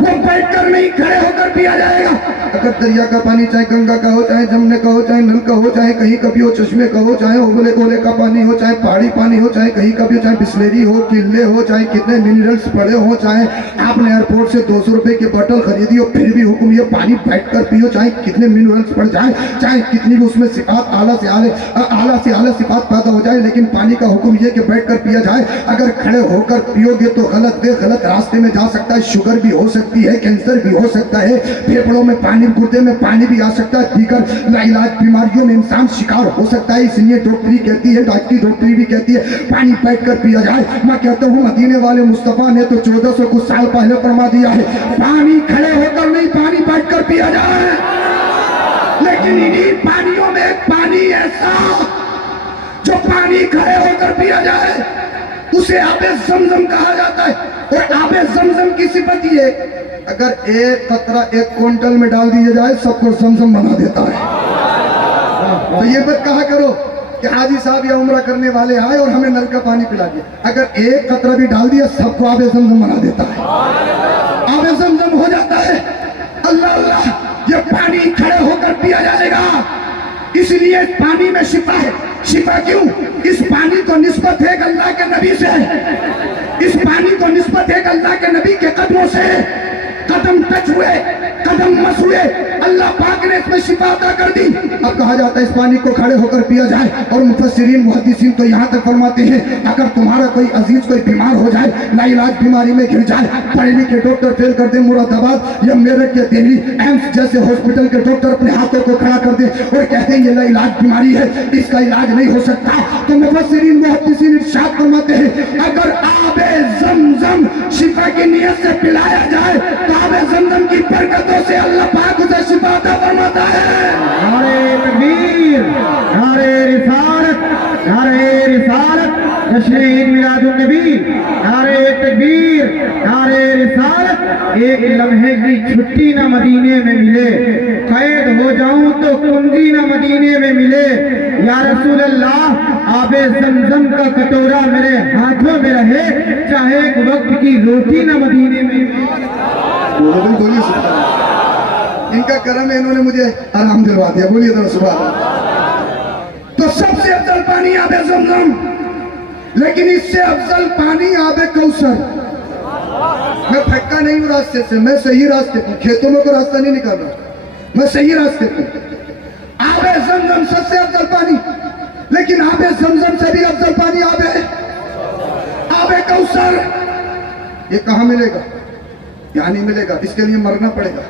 وہ بیٹھ کر نہیں کھڑے ہو کر پیا جائے گا. اگر دریا کا پانی چاہے گنگا کا ہو, چاہے جمنے کا ہو, چاہے نل کا ہو, چاہے کہیں کبھی ہو چشمے کا ہو, چاہے اگلے گولے کا پانی ہو, چاہے پہاڑی پانی ہو, چاہے کہیں کبھی ہو, چاہے بسلیری ہو, قلعے ہو, چاہے کتنے منرلز پڑے ہوں, چاہے آپ نے ایئرپورٹ سے 200 روپے کی بوتل خریدی ہو, پھر بھی حکم یہ پانی بیٹھ کر پیو, چاہے کتنے منرلز پڑ جائیں, چاہے کتنی بھی اس میں صفات اعلیٰ سے اعلیٰ صفات پیدا ہو جائے, لیکن پانی کا حکم یہ کہ بیٹھ کر پیا جائے. اگر کھڑے ہو کر پیو گے تو غلط راستے میں جا سکتا ہے, شوگر بھی ہو سکتی ہے, کینسر بھی ہو سکتا ہے, پھیپڑوں میں پانی, گردے میں پانی بھی آ سکتا ہے, دیگر لاعلاج بیماریوں میں انسان شکار ہو سکتا ہے. اس لیے ڈاکٹری کہتی ہے, ڈاکٹری ڈاکٹری بھی کہتی ہے پانی بیٹھ کر پیا جائے. میں کہتا ہوں مدینے والے مصطفیٰ نے تو 1400 کچھ سال پہلے فرما دیا ہے, پانی کھڑے ہو کر نہیں, پانی بیٹھ کر پیا جائے. لیکن انہی پانیوں میں ایک پانی ایسا جو پانی کھڑے ہو کر پیا جائے, اسے آب زمزم کہا جاتا ہے. اور آب زمزم کی صفت یہ, اگر ایک قطرہ ایک کوئنٹل میں ڈال دیا جائے سب کو زمزم بنا دیتا ہے. تو یہ مت کہا کرو کہ حاجی صاحب یا عمرہ کرنے والے آئے اور ہمیں نل کا پانی پلا دیا. اگر ایک قطرہ بھی ڈال دیا سب کو آب زمزم بنا دیتا ہے, آب زمزم ہو جاتا ہے. اللہ اللہ, یہ پانی کھڑے ہو کر پیا جائے گا. اس لیے پانی میں شفا ہے. شفا کیوں؟ اس پانی کو نسبت ہے اللہ کے نبی سے, اس پانی کو نسبت ہے اللہ کے نبی کے قدموں سے. قدم ٹچ ہوئے، قدم مس ہوئے، اللہ پاک نے اس میں شفا عطا کر دی۔ اب کہا جاتا ہے اس پانی کو کھڑے ہو کر پیا جائے، اور مفسرین محدثین تو یہاں تک فرماتے ہیں اگر تمہارا کوئی عزیز کوئی بیمار ہو جائے، لا علاج بیماری میں گر جائے، پڑھے لکھے ڈاکٹر فیل کر دیں، مراد آباد یا میرٹھ یا دہلی ایمس جیسے ہاسپٹل کے ڈاکٹر اپنے ہاتھوں کو کھڑا کر دیں اور کہتے ہیں یہ لا علاج بیماری ہے، اس کا علاج نہیں ہو سکتا، تو مفسرین محدثین ارشاد فرماتے ہیں اگر آب زمزم شفا کی نیت سے پلایا جائے تو آب زمزم کی برکتوں سے اللہ پاک اسے شفا عطا فرماتا ہے۔ نعرہ تکبیر، نعرہ رسالت، نعرہ رسالت، جشن عید میلاد النبی، نعرہ تکبیر، نعرہ رسالت۔ ایک لمحے کی چھٹی نہ مدینے میں ملے، قید ہو جاؤں تو کنجی نہ مدینے میں ملے، یا رسول اللہ آب زمزم کا کٹورا میرے ہاتھوں میں رہے، چاہے ایک وقت کی روٹی نہ مدینے میں ملے۔ بولیے سبحان اللہ، ان کا کرم ہے، انہوں نے مجھے آرام دلوا دیا، بولیے ذرا سبحان اللہ۔ تو سب سے افضل پانی آب زمزم، لیکن اس سے افضل پانی آب کوثر۔ میں پھٹکا نہیں ہوں راستے سے، میں صحیح راستے پر، کھیتوں میں کوئی راستہ نہیں نکال رہا، میں صحیح راستے پر۔ آب زمزم سب سے افضل پانی، لیکن آب زمزم سے بھی افضل پانی آب کوثر۔ یہ کہاں ملے گا؟ یہاں نہیں ملے گا، اس کے لیے مرنا پڑے گا،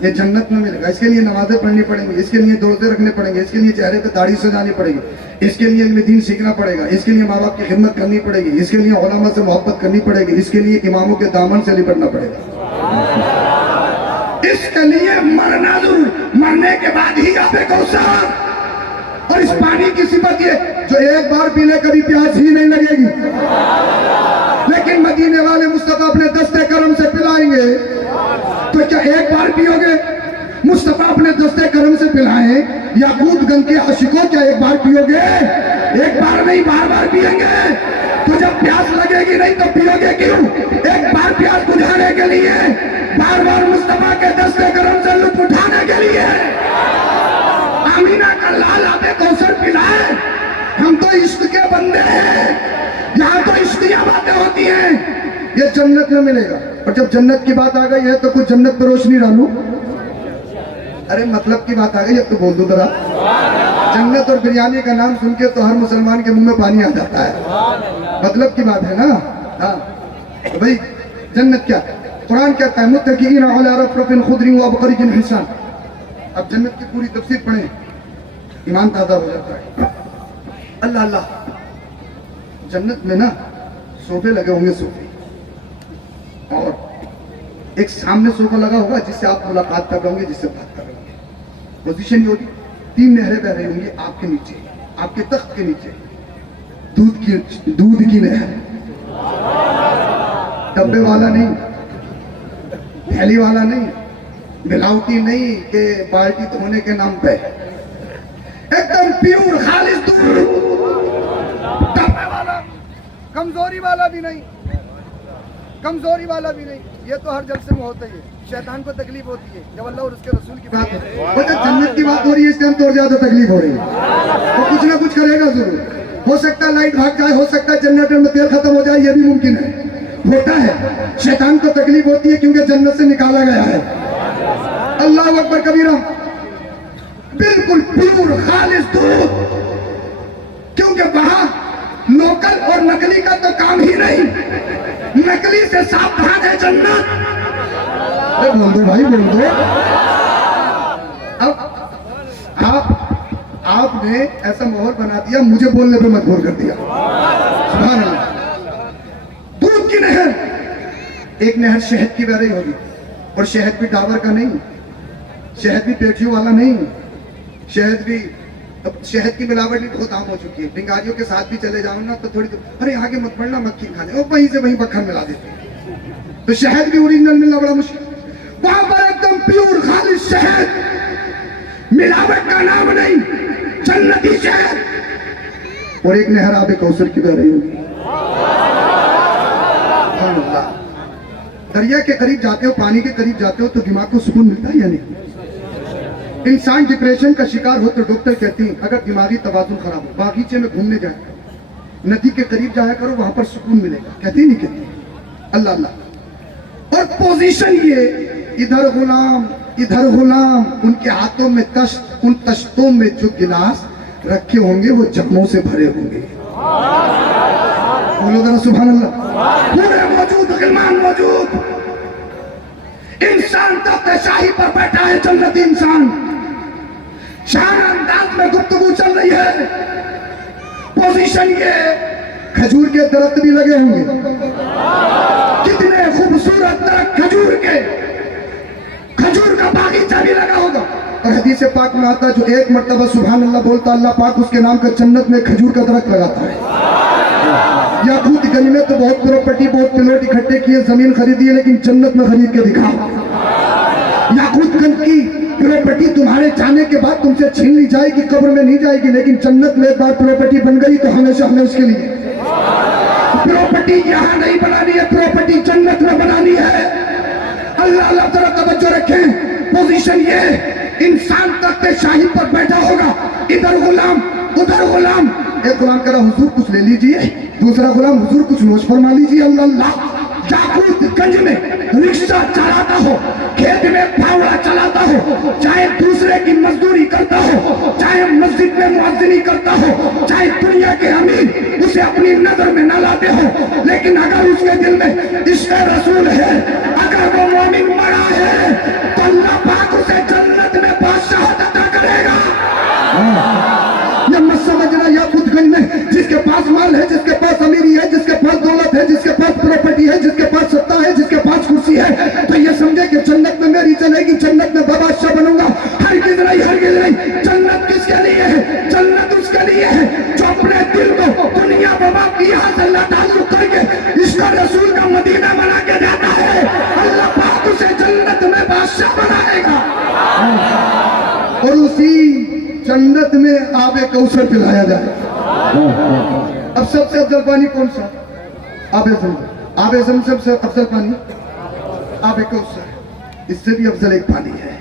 یہ جنت میں ملے گا، اس کے لیے نمازیں پڑھنی پڑیں گی، اس کے لیے دوڑتے رکھنے پڑیں گے، اس کے لیے چہرے پہ داڑھی سجانی پڑے گی، اس کے لیے علم دین سیکھنا پڑے گا، اس کے لیے ماں باپ کی خدمت کرنی پڑے گی، اس کے لیے علماء سے محبت کرنی پڑے گی، اس کے لیے اماموں کے دامن سے لپٹنا پڑے گا، اس کے لیے مرنا ضرور، مرنے کے بعد ہی آب کوثر۔ اور اس پانی کی صفت یہ جو ایک بار پی لے کبھی پیاس ہی نہیں لگے گی، لیکن مدینے والے مصطفیٰ اپنے دستے کرم سے پلائیں گے، تو کیا ایک بار پیو گے؟ مصطفیٰ اپنے دستے کرم سے پلائیں، یاقوت گنج کے عاشقوں کیا ایک بار پیو گے؟ ایک بار نہیں، بار بار پیئیں گے۔ تو جب پیاس لگے گی نہیں تو پیو گے کیوں؟ ایک بار پیاس بجھانے کے لیے، بار بار مصطفیٰ کے دستے کرم سے لطف اٹھانے کے لیے۔ آمینہ کا لال آب کوثر پلائے، ہم تو عشق کے بندے ہیں، یہاں تو عشقیاں باتیں ہوتی ہیں، یہ جنت میں ملے گا۔ اور جب جنت کی بات آ گئی ہے تو کچھ جنت پہ روشنی ڈالوں، ارے مطلب کی بات آ گئی اب تو بول دو ذرا۔ جنت اور بریانی کا نام سن کے تو ہر مسلمان کے منہ میں پانی آ جاتا ہے، مطلب کی بات ہے نا۔ ہاں بھائی جنت کیا؟ قرآن کہتا ہے متکئین علی رفرف خضر وابقر حسان۔ اب جنت کی پوری تفسیر پڑھیں، ایمان تازہ ہو جاتا ہے۔ اللہ اللہ، جنت میں نا صوفے لگے ہوں گے، صوفے، اور ایک سامنے صوفہ لگا ہوگا جس سے آپ ملاقات کر رہے ہوں گے، جس سے بات کر رہے ہوں گے۔ پوزیشن یہ ہوگی، 3 نہریں بہ رہی ہوں گی آپ کے نیچے، آپ کے تخت کے نیچے، دودھ کی نہر، ڈبے والا نہیں، تھیلی والا نہیں، ملاوٹی نہیں کہ بالٹی دھونے کے نام پہ، ایک دم پیور خالص دودھ، ڈبے والا، کمزوری والا بھی نہیں، کمزوری والا بھی نہیں۔ یہ تو ہر جلسے میں ہوتا ہی ہے، شیطان کو تکلیف ہوتی ہے جب اللہ اور اس کے رسول کی بات ہے، وہ جب جنت کی بات ہو رہی ہے اس ٹائم تو اور زیادہ تکلیف ہو رہی ہے، وہ کچھ نہ کچھ کرے گا ضرور۔ ہو سکتا ہے لائٹ بھاگ جائے، ہو سکتا ہے جنریٹر میں تیل ختم ہو جائے، یہ بھی ممکن ہے، ہوتا ہے۔ شیطان کو تکلیف ہوتی ہے کیونکہ جنت سے نکالا گیا ہے۔ اللہ اکبر کبیرہ، بالکل پیور خالص دودھ، کیونکہ وہاں لوکل اور نکلی کا تو کام ہی نہیں، نکلی سے ساودھان ہے جنت۔ بول دو بھائی، بول دو۔ اب آپ نے ایسا ماحول بنا دیا، مجھے بولنے پہ مجبور کر دیا، سبحان اللہ۔ دودھ کی نہر، ایک نہر شہد کی بہ رہی ہوگی، اور شہد بھی ڈابر کا نہیں، شہد بھی پیٹیوں والا نہیں، شہد کی ملاوٹ بھی بہت عام ہو چکی ہے، بنگالیوں کے ساتھ بھی چلے جاؤں نا تو تھوڑی ارے آگے مت بڑھنا، مکھی کھا دیں، وہیں سے وہیں مکھن ملا دیتے ہیں، تو شہد بھی اوریجنل ملنا بڑا مشکل۔ وہاں پر ایک دم پیور خالص شہد، ملاوٹ کا نام نہیں، جنتی شہد، اور ایک نہر آب کوثر کی بہ رہی ہوگی۔ سبحان اللہ۔ دریا کے قریب جاتے ہو، پانی کے قریب جاتے ہو تو دماغ کو سکون ملتا ہے یا نہیں؟ انسان ڈپریشن کا شکار ہو تو ڈاکٹر کہتے ہیں اگر دماغی توازن خراب ہو باغیچے میں گھومنے جایا کرو، ندی کے قریب جایا کرو، وہاں پر سکون ملے گا، کہتے ہی نہیں کہتے؟ اللہ اللہ۔ اور पोजीशन ये, इधर गुलाम, उनके हाथों में तश्त, उन तश्तों में जो गिलास रखे होंगे वो जख्मों से भरे होंगे। बोलो जरा सुभान अल्लाह। पूरे मौजूद, गिलमान मौजूद, इंसान तख्त शाही पर बैठा है, जन्नती इंसान, शान अंदाज में गुफ्तगू चल रही है। पोजीशन ये, खजूर के दरख्त भी लगे होंगे, कितने खूबसूरत दरख्त खजूर के, खजूर का बागीचा भी लगा होगा। और हदीस पाक में आता है जो एक मर्तबा सुभान अल्लाह बोलता, अल्लाह पाक उसके नाम का जन्नत में खजूर का दरख्त लगाता है। याकूत गनी में तो बहुत प्रॉपर्टी, बहुत प्लॉट इकट्ठे किए, जमीन खरीदी है, लेकिन जन्नत में खरीद के दिखाओ। याकूत गंज की प्रॉपर्टी तुम्हारे जाने के बाद तुमसे छीन ली जाएगी, कब्र में नहीं जाएगी, लेकिन जन्नत में एक बार प्रॉपर्टी बन गई तो हमेशा हमेशा के लिए। प्रॉपर्टी यहाँ नहीं बनानी है, प्रॉपर्टी जन्नत में बनानी है। अल्लाह अल्लाह तरह तवज्जो रखें। पोजीशन ये, इंसान तख्त शाही पर बैठा होगा, इधर गुलाम उधर गुलाम। एक गुलाम कह रहा हुजूर कुछ ले लीजिए, दूसरा गुलाम हुजूर कुछ नोश फरमा लीजिए। अल्लाह अल्लाह। याकूतगंज में रिक्शा चलाता हो, खेत में फावड़ा चलाता हो, चाहे दूसरे की मजदूरी करता हो, चाहे मस्जिद में मुअज्जिनी करता हो, चाहे दुनिया के अमीर उसे अपनी नजर में न लाते हो, लेकिन अगर उसके दिल में इश्क़ रसूल है, अगर वो मोमिन मरा है, तो अल्लाह पाक उसे जन्नत में बादशाहत अता करेगा। ये मत समझना याकूतगंज में जिसके पास माल है, जिसके पास अमीरी है, जिसके पास दौलत है, जिसके पास प्रॉपर्टी है, जिसके पास सत्ता है, जिसके पास कुर्सी है, तो ये समझे कि जन्नत में मेरी चलेगी, जन्नत में बादशाह बनूंगा। हरगिज़ नहीं, हरगिज़ नहीं। जन्नत किसके लिए है? जन्नत उसके लिए है जो अपने दिल को दुनिया बाबा की यहाँ से ताल्लुक करके इश्क़ रसूल का मदीना बना के जाता है। अल्लाह पाक उसे जन्नत में बादशाह बनाएगा और उसी जन्नत में आबे कौसर पिलाया जाए। अब सबसे अफजल पानी कौन सा? आबे ज़मज़म। आबे ज़मज़म से अफजल पानी आबे कौसर, इससे भी अफजल एक पानी है।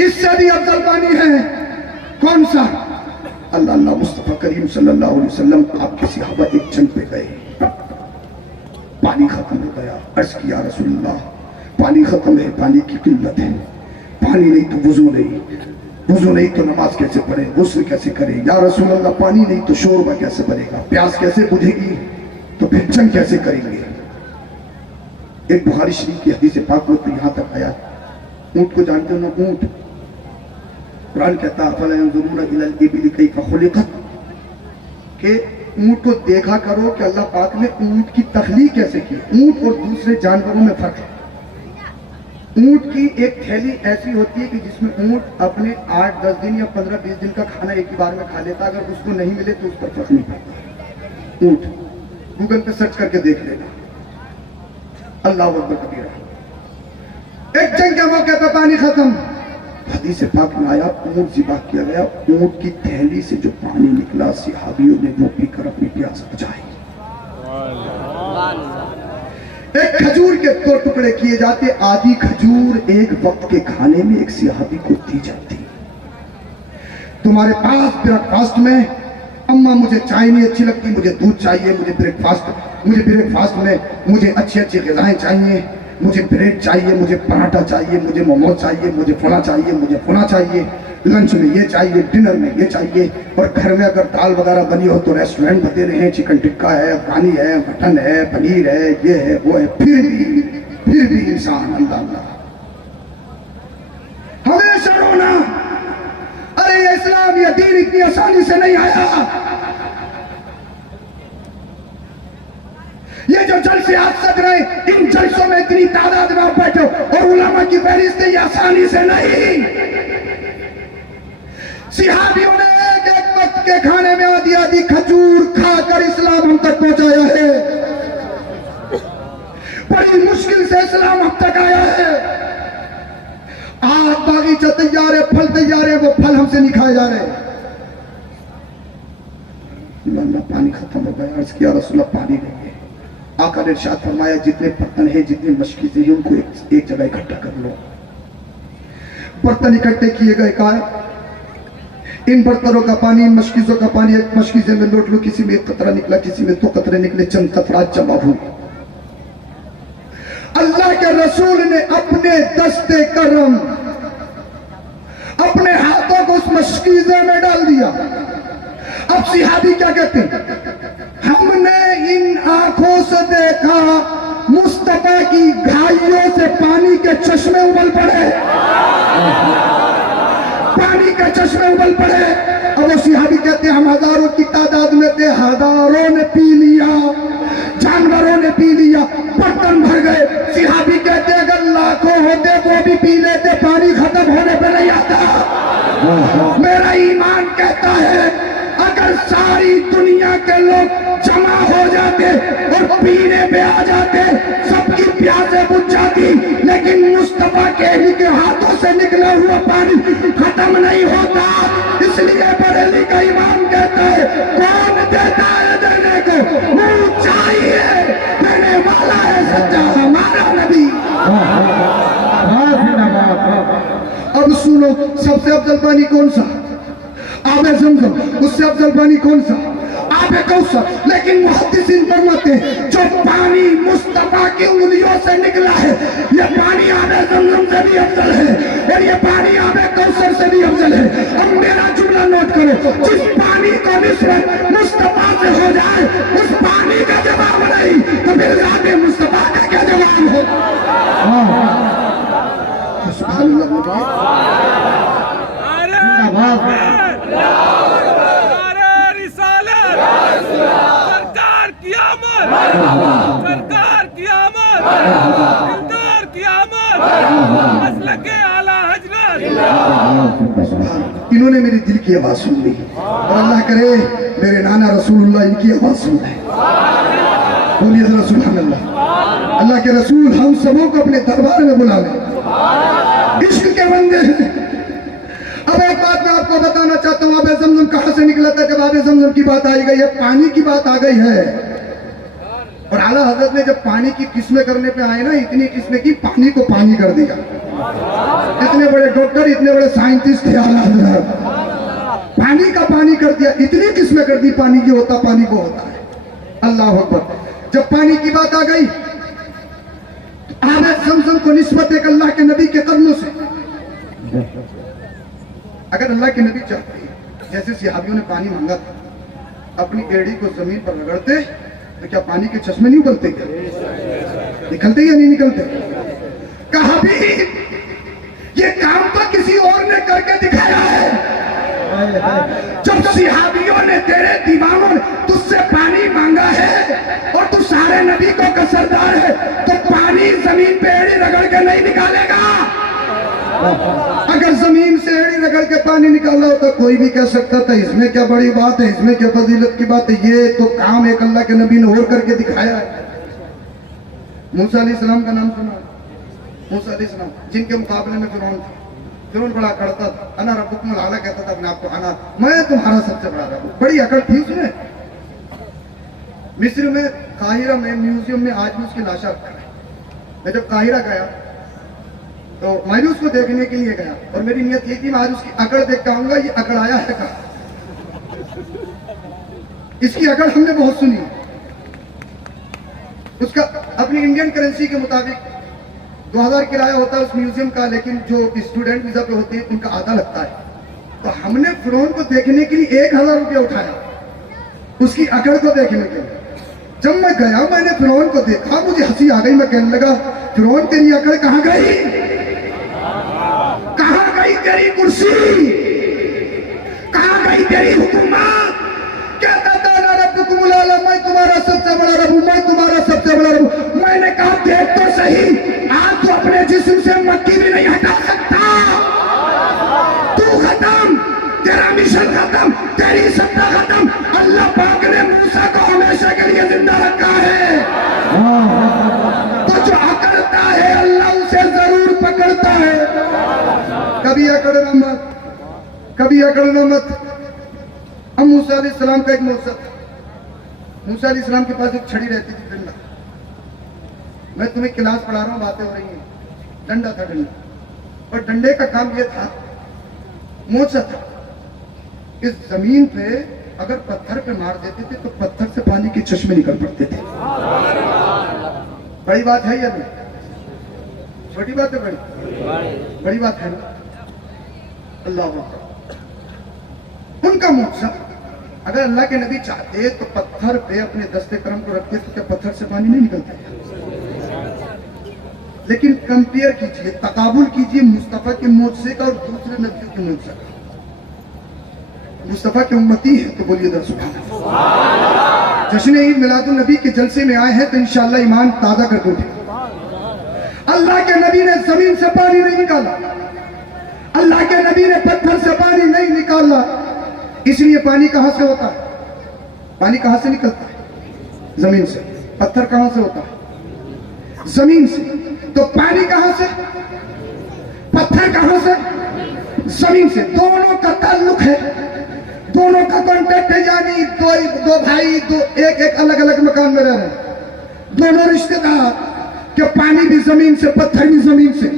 इससे भी अफजल पानी है कौन सा? अल्लाह अल्लाह मुस्तफा करीम सल्लल्लाहु अलैहि वसल्लम आपके सहाबा एक जंग पे गए, पानी खत्म हो गया। अर्ज़ किया रसूलुल्लाह पानी खत्म है, पानी की किल्लत है, पानी नहीं तो वुजू नहीं, वुजू नहीं तो नमाज कैसे पढ़े, गुस्ल कैसे करे? या रसूल अल्लाह पानी नहीं तो शोरबा कैसे बनेगा, प्यास कैसे बुझेगी, तो फिर जंग कैसे करेंगे? एक बुखारी शरीफ की हदीस पाक में तो यहाँ तक आया, ऊंट को जानते हो ना, ऊंट, कुरान कहता है फला यंजुरूना इलल इबिल कैफ़ खुलिक़त, कि ऊंट को देखा करो कि अल्लाह पाक ने ऊंट की तख्लीक कैसे की। ऊंट और दूसरे जानवरों में फर्क है। ऊंट की एक थैली ऐसी होती है कि जिसमें ऊंट अपने 8-10 दिन या 15-20 दिन का खाना एक ही बार में खा लेता, अगर उसको नहीं मिले तो उस पर फर्क नहीं पड़ता। ऊंट गूगल पे सर्च करके देख लेना। अल्लाह अकबर कबीरा। एक जंग के मौके पर पानी खत्म, हदीस पाक में आया ऊंट ज़िबा किया गया, ऊंट की थैली से जो पानी निकला सहाबियों ने वो पीकर अपनी प्यास बुझाई। एक खजूर के 2 टुकड़े किए जाते, आधी खजूर एक वक्त के खाने में एक सहाबी को दी जाती। तुम्हारे पास ब्रेकफास्ट में, अम्मा मुझे चाय नहीं अच्छी लगती, मुझे दूध चाहिए, मुझे ब्रेकफास्ट में मुझे अच्छी अच्छी ग़िज़ाएं चाहिए, मुझे ब्रेड चाहिए, मुझे पराठा चाहिए, मुझे मोमोज चाहिए, मुझे फला चाहिए, मुझे फला चाहिए, लंच में ये चाहिए, डिनर में ये चाहिए। और घर में अगर दाल वगैरह बनी हो तो रेस्टोरेंट बते रहे हैं, चिकन टिक्का है, अफगानी है, मटन है, पनीर है, ये है वो है, फिर भी इंसान अल्लाह अल्लाह हमेशा रोना। अरे ये इस्लाम, ये दीन इतनी आसानी से नहीं आया। ये जो जलसे आज सज रहे, इन जलसों में इतनी तादाद में आप बैठो और उलमा की फहरिस्त ये आसानी से नहीं। सिहाबियों ने एक वक्त के खाने में आधी आधी खजूर खाकर इस्लाम हम तक पहुंचाया है। बड़ी मुश्किल से इस्लाम हम तक आया है। आज बागीचा तैयार है, फल तैयार है, वो फल हमसे नहीं खाए जा रहे। पानी खत्म हो गया। अर्ज़ किया रसूलुल्लाह पानी नहीं है। आका ने इरशाद फरमाया जितने बर्तन है, जितने मशकीज़ें हैं, उनको एक जगह इकट्ठा कर लो। बर्तन इकट्ठे किए गए, कहा इन बर्तनों का पानी, इन मशकीज़ों का पानी, एक मशकीज़े में लौट लो, किसी में एक कतरा निकला, किसी में 2 कतरे निकले, चंद कतरात जमा हुए। अल्लाह के रसूल ने अपने दस्ते करम अपने हाथों को उस मशकीज़े में डाल दिया। अब सिहाबी क्या कहते हैं, हमने इन आंखों से देखा मुस्तफा की घाइयों से पानी के चश्मे उबल पड़े, पानी के चश्मे उबल पड़े। अब वो सिहाबी कहते हैं हम हजारों की तादाद में थे, हजारों ने पी लिया, जानवरों ने पी लिया, बर्तन भर गए। सिहाबी कहते हैं अगर लाखों होते वो भी पी लेते, पानी खत्म होने पे नहीं आता। मेरा ईमान कहता है अगर सारी दुनिया के लोग जमा हो जाते और पीने पे आ जाते, सबकी प्यासें बुझ जाती, लेकिन मुस्तफा के ही के हाथों से निकला हुआ पानी खत्म नहीं होता। इसलिए बरेली का इमाम कहता है कौन देता है देने को, मुंह चाहिए, देने वाला है सच्चा हमारा नबी। अब सुनो, सबसे अफजल पानी कौन सा? आबे ज़मज़म। उससे अफजल पानी कौन सा? आबे कौसर। लेकिन मुहद्दिसीन फरमाते हैं जो पानी मुस्तफा की उंगलियों से निकला है, ये पानी आबे ज़मज़म से भी अफजल है और ये पानी आबे कौसर से भी अफजल है। अब मेरा जुमला नोट करो, जिस पानी को निस्बत मुस्तफा से हो जाए उस पानी का जवाब नहीं, तो फिर ज़ाते मुस्तफा का क्या जवाब हो? सरकार की आमद, सरकार की आमद, दिलदार की आमद, मसलके आला हजरत। इन्होंने मेरे दिल की आवाज सुन ली और अल्लाह करे मेरे नाना रसूलुल्लाह इनकी आवाज सुन ले। बोलिए जरा सुभान अल्लाह। अल्लाह के रसूल हम सबों को अपने दरबार में बुला ले, इश्क के बंदे हैं। अब एक बात मैं आपको बताना चाहता हूँ, आबे ज़मज़म कहाँ से निकला था? जब आबे ज़मज़म की बात आई गई है, पानी की बात आ गई है, और आला हजरत ने जब पानी की किस्में करने पे आए ना, इतनी किस्में की पानी को पानी कर दिया। इतने बड़े डॉक्टर, इतने बड़े साइंटिस्ट थे आला हजरत, पानी का पानी कर दिया, इतनी किस्में कर दी पानी की, होता पानी को होता है। अल्लाह अकबर। जब पानी की बात आ गई, आबे ज़मज़म को निस्बत एक अल्लाह के नबी के कदमों से। अगर अल्लाह के नबी चाहते हैं, जैसे सिहाबियों ने पानी मांगा था, अपनी एड़ी को जमीन पर रगड़ते तो क्या पानी के चश्मे नहीं उबलते? क्या निकलते या नहीं निकलते? कहा भी ये काम तो किसी और ने करके दिखाया है। जब सिहाबियों ने, तेरे दीवानों ने तुझसे पानी मांगा है और तू सारे नबी को कसरदार है, तो पानी जमीन पे एड़ी रगड़ के नहीं निकालेगा। अगर जमीन से एड़ी रगड़ के पानी निकाला होता कोई भी कह सकता था इसमें क्या बड़ी बात है, इसमें क्या फजीलत की बात है, ये तो काम एक अल्लाह के नबी ने और करके दिखाया है। मूसा अलैहिस्सलाम का नाम सुना? मूसा अलैहिस्सलाम जिनके मुकाबले में फिरौन था, फिरौन बड़ा अकड़ता था, अना रब्बुकुमुल आला कहता था अपने आप को, अना मैं तुम्हारा सबसे बड़ा रब हूं। बड़ी अकड़ थी उसमें। मिस्र में काहिरा में म्यूजियम में आज भी उसकी लाशा रखा है। मैं जब काहिरा गया तो मैं भी उसको देखने के लिए गया और मेरी नियत ये थी मैं आज उसकी अकड़ देख के आऊंगा, ये अकड़ आया है कहाँ। इसकी अकड़ हमने बहुत सुनी। उसका अपनी इंडियन करेंसी के मुताबिक 2000 किराया होता है उस म्यूजियम का, लेकिन जो स्टूडेंट वीजा पे होते हैं उनका आधा लगता है। तो हमने फिरौन को देखने के लिए 1000 रुपया उठाया उसकी अकड़ को देखने के लिए। जब मैं गया मैंने फिरौन को देखा, मुझे हंसी आ गई। मैं कहने लगा फिरौन तेरी अकड़ कहाँ गई, कहाँ गई तेरी कुर्सी, कहाँ गई तेरी हुकूमत? कहता था ना रब्बुकुमुल आला, मैं तुम्हारा सबसे बड़ा रब हूं, मैं तुम्हारा सबसे बड़ा रब हूं। मैंने कहा देख तो सही, आज तो अपने जिस्म से मक्की भी नहीं हटा सकता। तू खत्म, तेरा मिशन खत्म, तेरी सत्ता खत्म। अल्लाह पाक ने मूसा को हमेशा के लिए जिंदा रखा है। तो जो अकड़ता है अल्लाह उसे जरूर पकड़ता है। कभी अकड़ना मत, कभी अकड़ना मत। अब मूसा अलैहिस्सलाम का एक मौजज़ा था। मूसा अलैहिस्सलाम के पास एक छड़ी रहती थी, डंडा। मैं तुम्हें क्लास पढ़ा रहा हूँ, बातें हो रही हैं। डंडा था, डंडा। और डंडे का काम यह था, मौजज़ा था, इस जमीन पे अगर पत्थर पे मार देते थे तो पत्थर से पानी के चश्मे निकल पड़ते थे। बड़ी बात है या नहीं? छोटी बात है? बड़ी बात है ना? अल्लाह अकबर। उनका मुआवजा, अगर अल्लाह के नबी चाहते तो पत्थर पे अपने दस्ते करम को रखते तो क्या पत्थर से पानी नहीं निकलता? लेकिन कंपेयर कीजिए, तकाबुल कीजिए मुस्तफा के मुआवजे का और दूसरे नबियों के मुआवजे का। मुस्तफा के उम्मती हैं तो बोलिए दर सुभान अल्लाह। जश्न ईद मिलादुन नबी के जलसे में आए हैं तो इंशाअल्लाह ईमान ताज़ा कर दो। अल्लाह के नबी ने जमीन से पानी नहीं निकाला, अल्लाह के नबी ने पत्थर से पानी नहीं निकाला। इसलिए पानी कहां से होता है? पानी कहां से निकलता है? जमीन से। पत्थर कहां से होता है? जमीन से। तो पानी कहां से? पत्थर कहां से? जमीन से। दोनों का ताल्लुक है, दोनों का कॉन्टेक्ट है। यानी दो भाई एक अलग अलग मकान में रह रहे हैं, दोनों रिश्तेदार, कि पानी भी जमीन से, पत्थर भी जमीन से।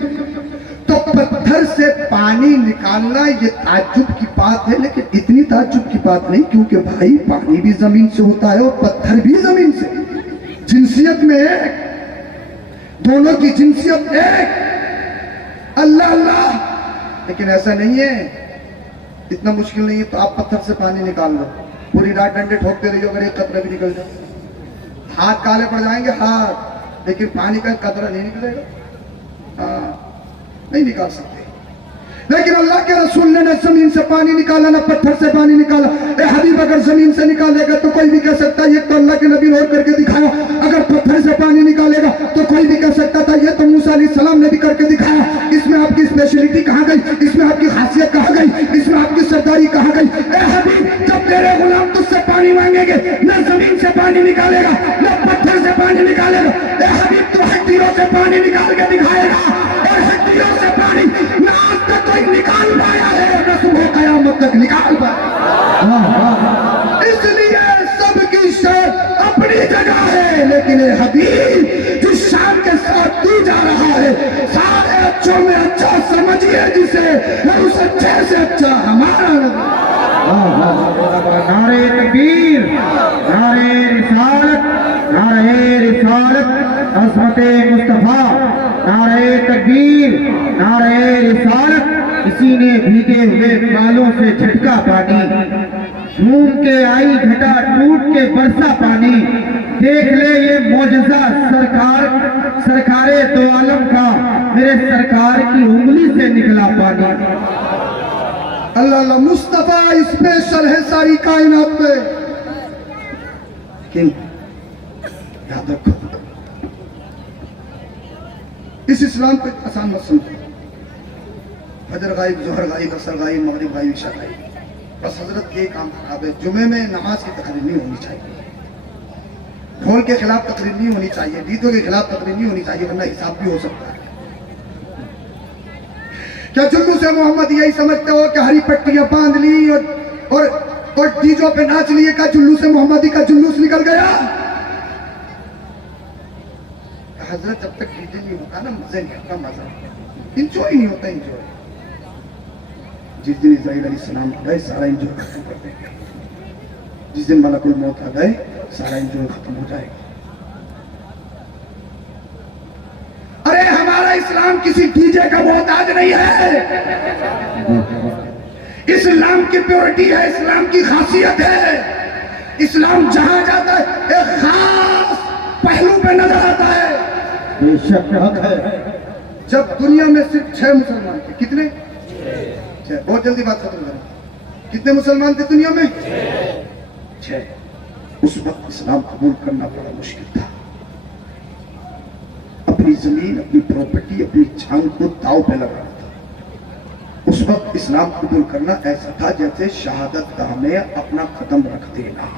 तो पत्थर से पानी निकालना ये ताज्जुब की बात है, लेकिन इतनी ताज्जुब की बात नहीं, क्योंकि भाई पानी भी जमीन से होता है और पत्थर भी जमीन से। जिनसियत में एक, दोनों की जिनसियत एक। अल्लाह अल्लाह। लेकिन ऐसा नहीं है, इतना मुश्किल नहीं है। तो आप पत्थर से पानी निकाल लो, पूरी रात डंडे ठोकते रहिए, अगर एक कतरा भी निकल जाए हाथ काले पड़ जाएंगे हाथ, लेकिन पानी का कतरा नहीं निकलेगा। हाँ, नहीं निकाल सकते। लेकिन अल्लाह के रसूल ने न जमीन से पानी निकाला न पत्थर से पानी निकाला। ए हबीब, अगर जमीन से निकालेगा तो कोई भी कह सकता है ये तो अल्लाह के नबी ने और करके दिखाया, अगर पत्थर से पानी निकालेगा तो कोई भी कह सकता था ये तो मूसा अलैहिस्सलाम ने भी करके दिखाया। इसमें आपकी स्पेशलिटी कहाँ गई? इसमें आपकी खासियत कहाँ गई? इसमें आपकी सरदारी कहाँ गई? ए हबीब, जब तेरे गुलाम तुझसे पानी मांगेंगे, न जमीन से पानी निकालेगा न पत्थर से पानी निकालेगा। ए हबीब, तू हड्डियों से पानी निकाल के दिखाएगा, और हड्डियों से पानी न आज तक कोई निकाल पाया है, न सुबह कयामत तक निकाल पाया। इसलिए सबकी शर्त अपनी जगह है, लेकिन ये हबीब जिस शान के साथ तू जा रहा है, सारे अच्छों में अच्छा समझिए जिसे, उस अच्छे से अच्छा हमारा नारे तकबीर, नारे रिसालत, नारे रिसालत, अज़मते मुस्तफा, नारे तकबीर, नारे रिसालत। इसी ने भीगे हुए बालों से झटका पानी, झूम के आई घटा टूट के बरसा पानी। देख ले ये मौजज़ा सरकारे दो आलम का, मेरे सरकार की उंगली से निकला पानी। अल्लाह अल्लाह। मुस्तफा स्पेशल है सारी कायनात पे। लेकिन याद रखो, इस इस्लाम को आसान मत समझो। फजर गायब, जोहर गायब, असर गायब, मगरिब गायब, इशा गायब। बस हजरत ये काम खराब है, जुमे में नमाज की तकरीर नहीं होनी चाहिए, ढोल के खिलाफ तकरीर नहीं होनी चाहिए, गीतों के खिलाफ तकरीर नहीं होनी चाहिए, वरना हिसाब भी हो सकता है। क्या जुल्लू से मोहम्मद यही समझते हो कि हरी पट्टियां बांध ली और डीजों पे नाच लिए का जुल्लू से मोहम्मदी का जुलूस निकल गया? हजरत, जब तक डीजे नहीं होता ना, मजे नहीं आता, मजा इंजॉय नहीं होता। इंजॉय जिस दिन इस्राइल अलैहिस्सलाम आ गए, सारा इंजॉय खत्म कर देंगे। जिस दिन मलकुल मौत आ गए, सारा इंजॉय खत्म हो जाएगा। अरे हमारा इस्लाम किसी डीजे का मोहताज नहीं है। इस्लाम की प्योरिटी है, इस्लाम की खासियत है। इस्लाम जहां जाता है एक खास पहलू पे नजर आता है। बेशक हक है। जब दुनिया में सिर्फ 6 मुसलमान थे, कितने? 6। बहुत जल्दी बात खत्म करें। कितने मुसलमान थे दुनिया में? 6। उस वक्त इस्लाम कबूल करना बड़ा मुश्किल था। अपनी जमीन, अपनी प्रॉपर्टी, अपनी जान को दांव पे लगाना था। उस वक्त इस्लाम कबूल करना ऐसा था जैसे शहादत गाह में अपना कदम रख देना।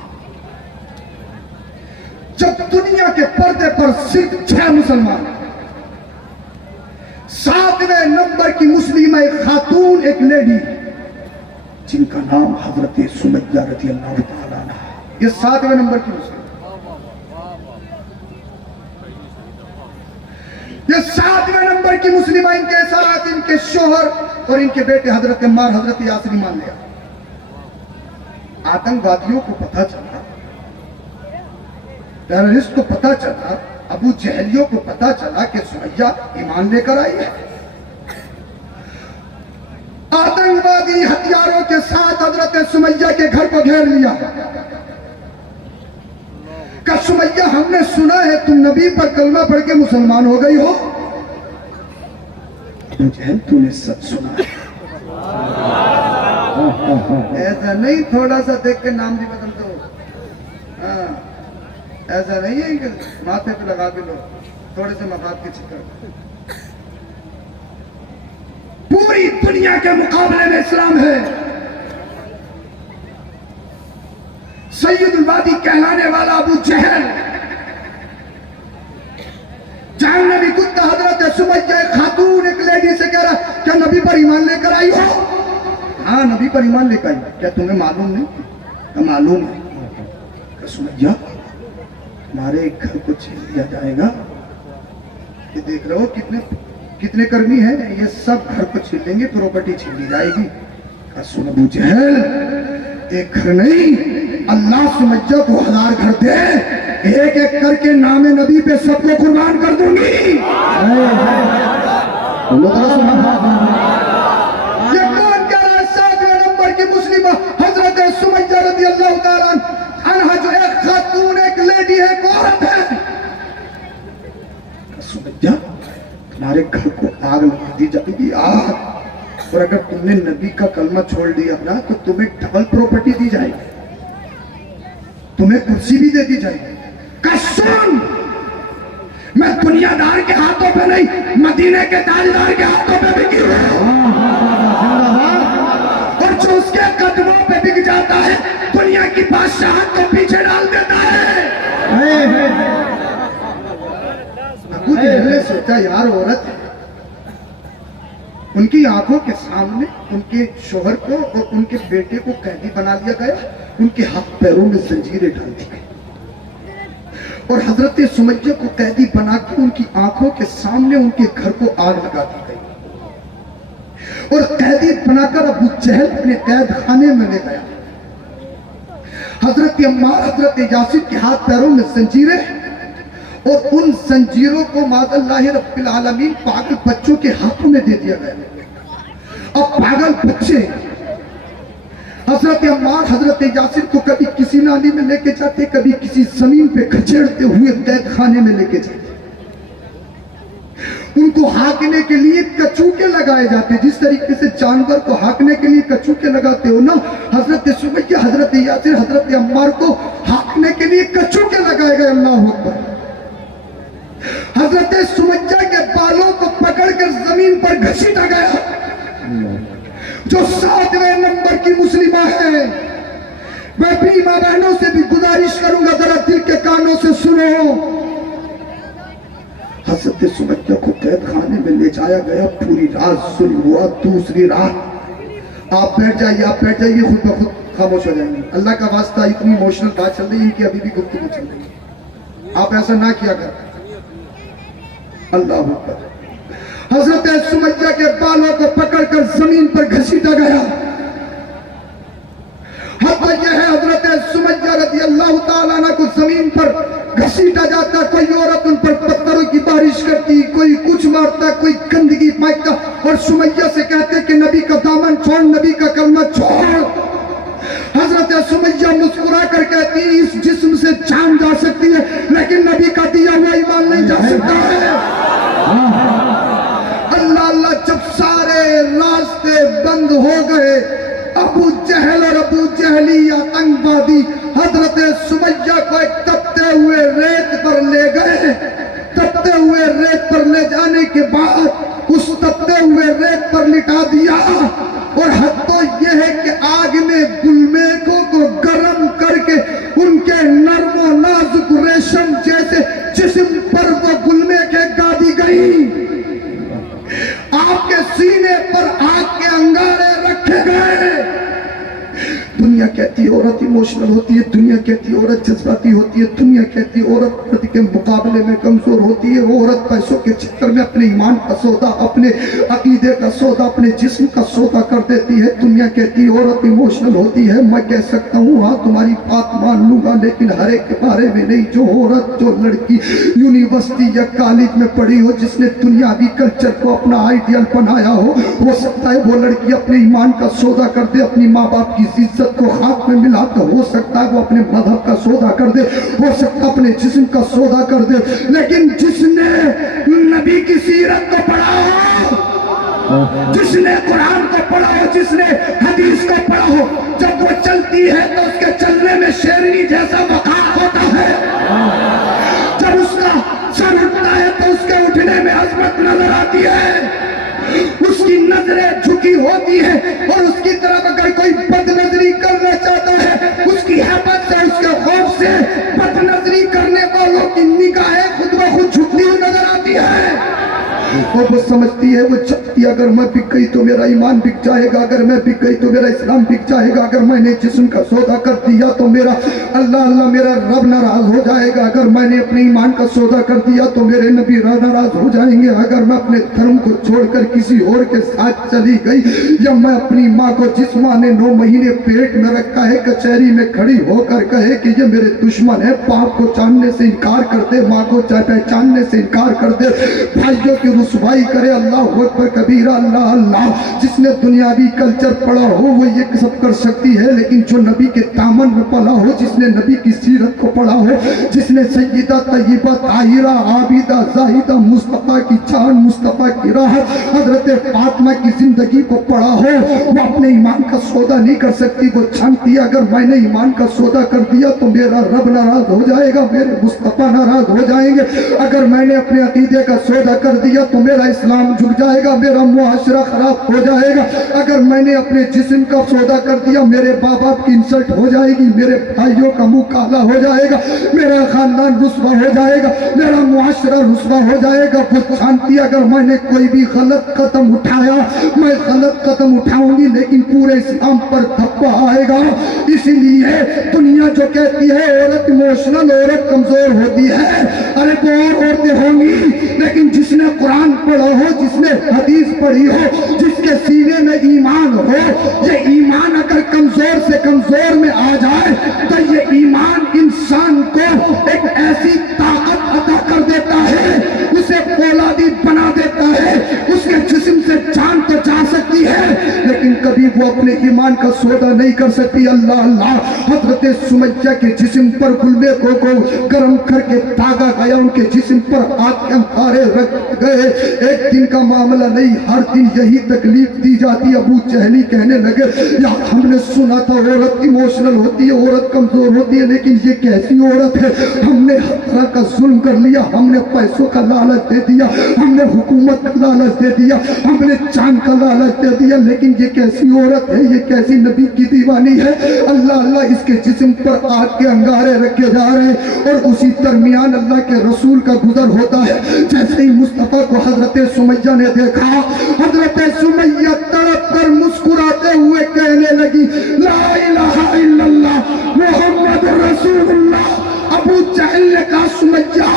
जब दुनिया के पर्दे पर सिर्फ 6 मुसलमान, 7वें नंबर की मुस्लिम एक खातून, एक लेडी, जिनका नाम हजरत सुमैया रज़ी अल्लाह तआला अन्हा, ये 7वें नंबर की मुस्लिम, ये 7वें नंबर की मुस्लिमा। इनके साथ इनके शोहर और इनके बेटे हजरत अम्मार, हजरत यासिर मान लिया। आतंकवादियों को पता चला, टेररिस्ट को पता चला, अबू जहलियों को पता चला कि सुमैया ईमान लेकर आई है। आतंकवादी हथियारों के साथ हजरत सुमैया के घर को घेर लिया। कहा सुमैया हमने सुना है तुम नबी पर कलमा पढ़ के मुसलमान हो गई हो। अबू जहल तूने सच सुना है, ऐसा नहीं थोड़ा सा देख के नाम भी बदल दो। हाँ, ऐसा नहीं है कि माथे पे लगा के लो थोड़े से मफाद के चक्कर। पूरी दुनिया के मुकाबले में इस्लाम है। सैयदुल वादी कहलाने वाला अबू जहल जहां नबी कुत्ता हजरत सुमैया एक खातून एक लेडी से कह रहा क्या नबी पर ईमान लेकर आई हो? हाँ नबी पर ईमान लेकर आई। क्या तुम्हें मालूम नहीं? क्या मालूम है? सुमैया हमारे घर को छीन लिया जाएगा। ये देख रहे हो कितने कर्मी हैं, ये सब घर को छीन लेंगे, प्रॉपर्टी छीन ली जाएगी। सुन अबू जहल एक घर नहीं, अल्लाह सुमैया को 1000 घर दे, एक एक करके नामे नबी पे सबको कुर्बान कर दूंगी। ये कौन कह रहा है? 7वें नंबर की मुस्लिम हजरत सुमैया रज़ी अल्लाह ताला अन्हा जो एक खातून एक लेडी है, एक औरत है। सुमैया तुम्हारे घर को आग लगा दी जाएगी, आग। और अगर तुमने नबी का कलमा छोड़ दिया ना तो तुम्हें डबल प्रॉपर्टी दी जाएगी, तुम्हें कुर्सी भी दे दी जाएगी। कसम मैं दुनियादार के हाथों पे नहीं, मदीने के ताजदार के हाथों पे बिकी हूं। और जो उसके कदमों पे बिक जाता है दुनिया की बादशाहत को पीछे डाल देता है। अबू जहल ने सोचा यार औरत है, उनकी आंखों के सामने उनके शोहर को और उनके बेटे को कैदी बना लिया गया, उनके हाथ पैरों में जंजीरें डाल दी गई और हजरत सुमैया को कैदी बना के उनकी आंखों के सामने उनके घर को आग लगा दी गई और कैदी बनाकर अबू जहल अपने कैद खाने में ले गया। हजरत अम्मार हजरत यासिर के हाथ पैरों में जंजीरें और उन जंजीरों को माज़अल्लाह रब्बिल आलमीन पागल बच्चों के हाथों में दे दिया गया। अब पागल बच्चे हजरत अम्मार हजरत यासिर को कभी किसी नाली में लेके जाते, कभी किसी जमीन पे खचेड़ते हुए कैद खाने में लेके जाते। उनको हाँकने के लिए कचूके लगाए जाते, जिस तरीके से जानवर को हाँकने के लिए कचूके लगाते हो ना, हजरत सुमैया हजरत यासिर हजरत अम्मार को हाँकने के लिए कचूके लगाए गए। अल्लाह अकबर। हजरत सुमैया के बालों को पकड़कर जमीन पर घसीटा गया। जो 7वें नंबर की मुस्लिमा है, मैं अपनी मां बहनों से भी गुजारिश करूंगा जरा दिल के कानों से सुनो। हजरत सुमैया को कैद खाने में ले जाया गया, पूरी रात जुल्म हुआ। दूसरी रात आप बैठ जाइए खुद ब खुद खामोश हो जाएंगे। अल्लाह का वास्ता इतनी इमोशनल बात चल रही है, इनकी अभी भी गुफ्तगू चल रही है, आप ऐसा ना किया कर। अल्लाह अकबर। हजरत सुमैया के बालों को पकड़कर जमीन पर घसीटा गया। हद यह है हजरत सुमैया रज़ी अल्लाह ताला अन्हा को जमीन पर घसीटा जाता, कोई औरत उन पर पत्थरों की बारिश करती, कोई कुछ मारता, कोई गंदगी फेंकता और सुमैया से कहते कि नबी का दामन छोड़, नबी का कलमा छोड़। हजरत सुमैया मुस्कुरा कर कहती इस जिस्म से जान जा सकती है लेकिन नबी का दिया हुआ ईमान नहीं जा सकता है। अल्लाह अल्लाह। जब सारे रास्ते बंद हो गए, अबू जहल और अबू जहली आतंकवादी हजरत सुमैया को एक तपते हुए रेत पर ले गए। तपते हुए रेत पर ले जाने के बाद उस तपते हुए रेत पर लिटा दिया और हद तो यह है कि आग में गुलमेखों को गर्म करके उनके नर्मो नाजुक रेशम जैसे जिस्म पर वो गुलमेखें गादी गई। आपके सीने पर आग के अंगारे रखे गए। दुनिया कहती है औरत इमोशनल होती है, दुनिया कहती है औरत जज्बाती होती है, दुनिया कहती है औरत प्रति के मुकाबले में कमजोर होती है। वो औरत पैसों के चक्कर में अपने ईमान का सौदा, अपने अकीदे का सौदा, अपने जिस्म का सौदा कर देती है। दुनिया कहती है औरत इमोशनल होती है। मैं कह सकता हूँ हाँ तुम्हारी बात मान लूंगा, लेकिन हर एक के बारे में नहीं। जो औरत, जो लड़की यूनिवर्सिटी या कॉलेज में पढ़ी हो, जिसने दुनियावी कल्चर को अपना आइडियल बनाया हो सकता है वो लड़की अपने ईमान का सौदा कर दे, अपनी माँ बाप की इज्जत को हाथ में मिला कर, हो सकता है वो अपने मजहब का सौदा कर दे, हो सकता है अपने जिस्म का सौदा कर दे। लेकिन जिसने नबी की सीरत को पढ़ा हो, जिसने कुरान को पढ़ा हो, जिसने हदीस को पढ़ा हो, जब वो चलती है तो उसके चलने में शेरनी जैसा वक़ार होता है। जब उसका सर उठता है तो उसके उठने में अजमत नजर आती है। उसकी नजरें झुकी होती है और उसकी तरफ अगर कोई बदनजरी करना चाहता है, उसकी हैबत से, उसके खौफ से बदनजरी करने वालों की निगाहें खुद ब खुद झुकती हुई नजर आती है। और वो समझती है, वो चाहती है अगर मैं बिक गई तो मेरा ईमान बिक जाएगा, अगर मैं बिक गई तो मेरा इस्लाम बिक जाएगा, अगर मैंने जिस्म का सौदा कर दिया तो मेरा अल्लाह मेरा रब नाराज हो जाएगा, अगर मैंने अपने ईमान का सौदा कर दिया तो मेरे नबी नाराज हो जाएंगे, अगर मैं अपने धर्म को छोड़कर किसी और के साथ चली गई, या मैं अपनी माँ को, जिस माँ ने 9 महीने पेट में रखा है, कचहरी में खड़ी होकर कहे कि ये मेरे दुश्मन है, बाप को जानने से इनकार कर दे, माँ को पहचानने से इनकार कर दे, भाइयों की रुसवाई करे, अल्लाह अकबर कबीरा, अल्लाह अल्लाह। जिसने दुनियावी कल्चर पढ़ा हो वो ये सब कर सकती है, लेकिन जो नबी के दामन में पला हो, जिसने नबी की सीरत को पढ़ा हो, जिसने सैयदा तय्यबा ताहिरा आबिदा जाहिदा मुस्तफा की जान, मुस्तफा की राहत, हजरत फातिमा की जिंदगी को पढ़ा हो, वो अपने ईमान का सौदा नहीं कर सकती। वो जानती है अगर मैंने ईमान का सौदा कर दिया तो मेरा रब नाराज हो जाएगा, मेरे मुस्तफा नाराज हो जाएंगे, अगर मैंने अपने अकीदे का सौदा कर दिया तो मेरा इस्लाम झुक जाएगा, मेरा मुआशरा खराब हो जाएगा, अगर मैंने अपने जिस्म का सौदा कर दिया मेरे बाप बाप की इंसल्ट हो जाएगी, मेरे भाइयों का मुंह काला हो जाएगा, मेरा खानदान रुस्वा हो जाएगा, मेरा मुआशरा रुस्वा हो जाएगा। वो जानती अगर मैंने कोई भी गलत कदम उठाया, मैं गलत कदम उठाऊंगी लेकिन पूरे इस्लाम पर धब्बा आएगा। इसीलिए दुनिया जो कहती है औरत इमोशनल, औरत कमजोर होती है, अरे वो और औरतें होंगी, लेकिन जिसने कुरान पढ़ा हो, जिसने हदीस पढ़ी हो, जिसके सीने में ईमान हो, ये ईमान अगर कमजोर से कमजोर में आ जाए तो ये ईमान इंसान को एक ऐसी ताकत अता कर देता है, उसे फौलादी बना देता है, उसके जिस्म से जान तो जा सकती है लेकिन कभी वो अपने ईमान का सौदा नहीं कर सकती। अल्लाह अल्लाह। हजरत सुमैया के जिस्म पर गुलबे को गर्म करके दागा गया, उनके जिस्म पर आग के अंगारे रख गए। एक दिन का मामला नहीं, हर दिन यही तकलीफ दी जाती। अबू जहली कहने लगे यार हमने सुना था औरत इमोशनल होती है, औरत कमजोर होती है, लेकिन ये कैसी औरत है, हमने हर तरह का जुल्म कर लिया, हमने पैसों का लालच दे दिया, हमने हुकूमत का लालच दे दिया, हमने चांद का लालच दे दिया, लेकिन ये कैसी औरत है, ये कैसी नबी की दीवानी है। अल्लाह अल्लाह, इसके जिस्म पर आग के अंगारे रखे जा रहे हैं और उसी दरमियान अल्लाह के रसूल का गुजर होता है। जैसे ही मुस्तफा को हजरत सुमैया ने देखा, हजरत सुमैया तड़प कर मुस्कुराते हुए कहने लगी ला इलाहा इल्लल्लाह मुहम्मदुर रसूलुल्लाह। अबू जहल ने कहा सुमैया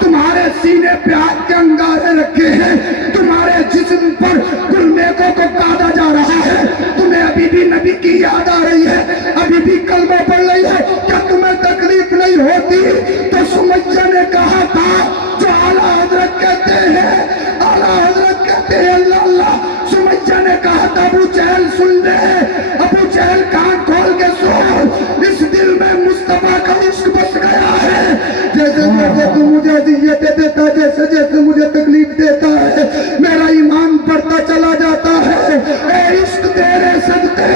तुम्हारे सीने पे आग के अंगारे रखे हैं, तुम्हारे जिस्म पर गुलमेकों को काटा जा रहा है, तुम्हें अभी भी नबी की याद आ रही है, अभी भी कलमा पढ़ रही है, क्या तुम्हें तकलीफ नहीं होती? तो सुमैया ने कहा था जो आला हजरत कहते हैं, आला हजरत कहते हैं अल्लाह अल्लाह। सुमैया ने कहा था अबू जहल सुन ले, अबू जहल कान खोल के सुन, इस दिल में मुस्तफा का इश्क बस गया है। जैसे जैसे तू मुझे अज़ियत देता, जैसे जैसे मुझे तकलीफ देता है, मेरा ईमान बढ़ता चला जाता है। ए इश्क तेरे सदके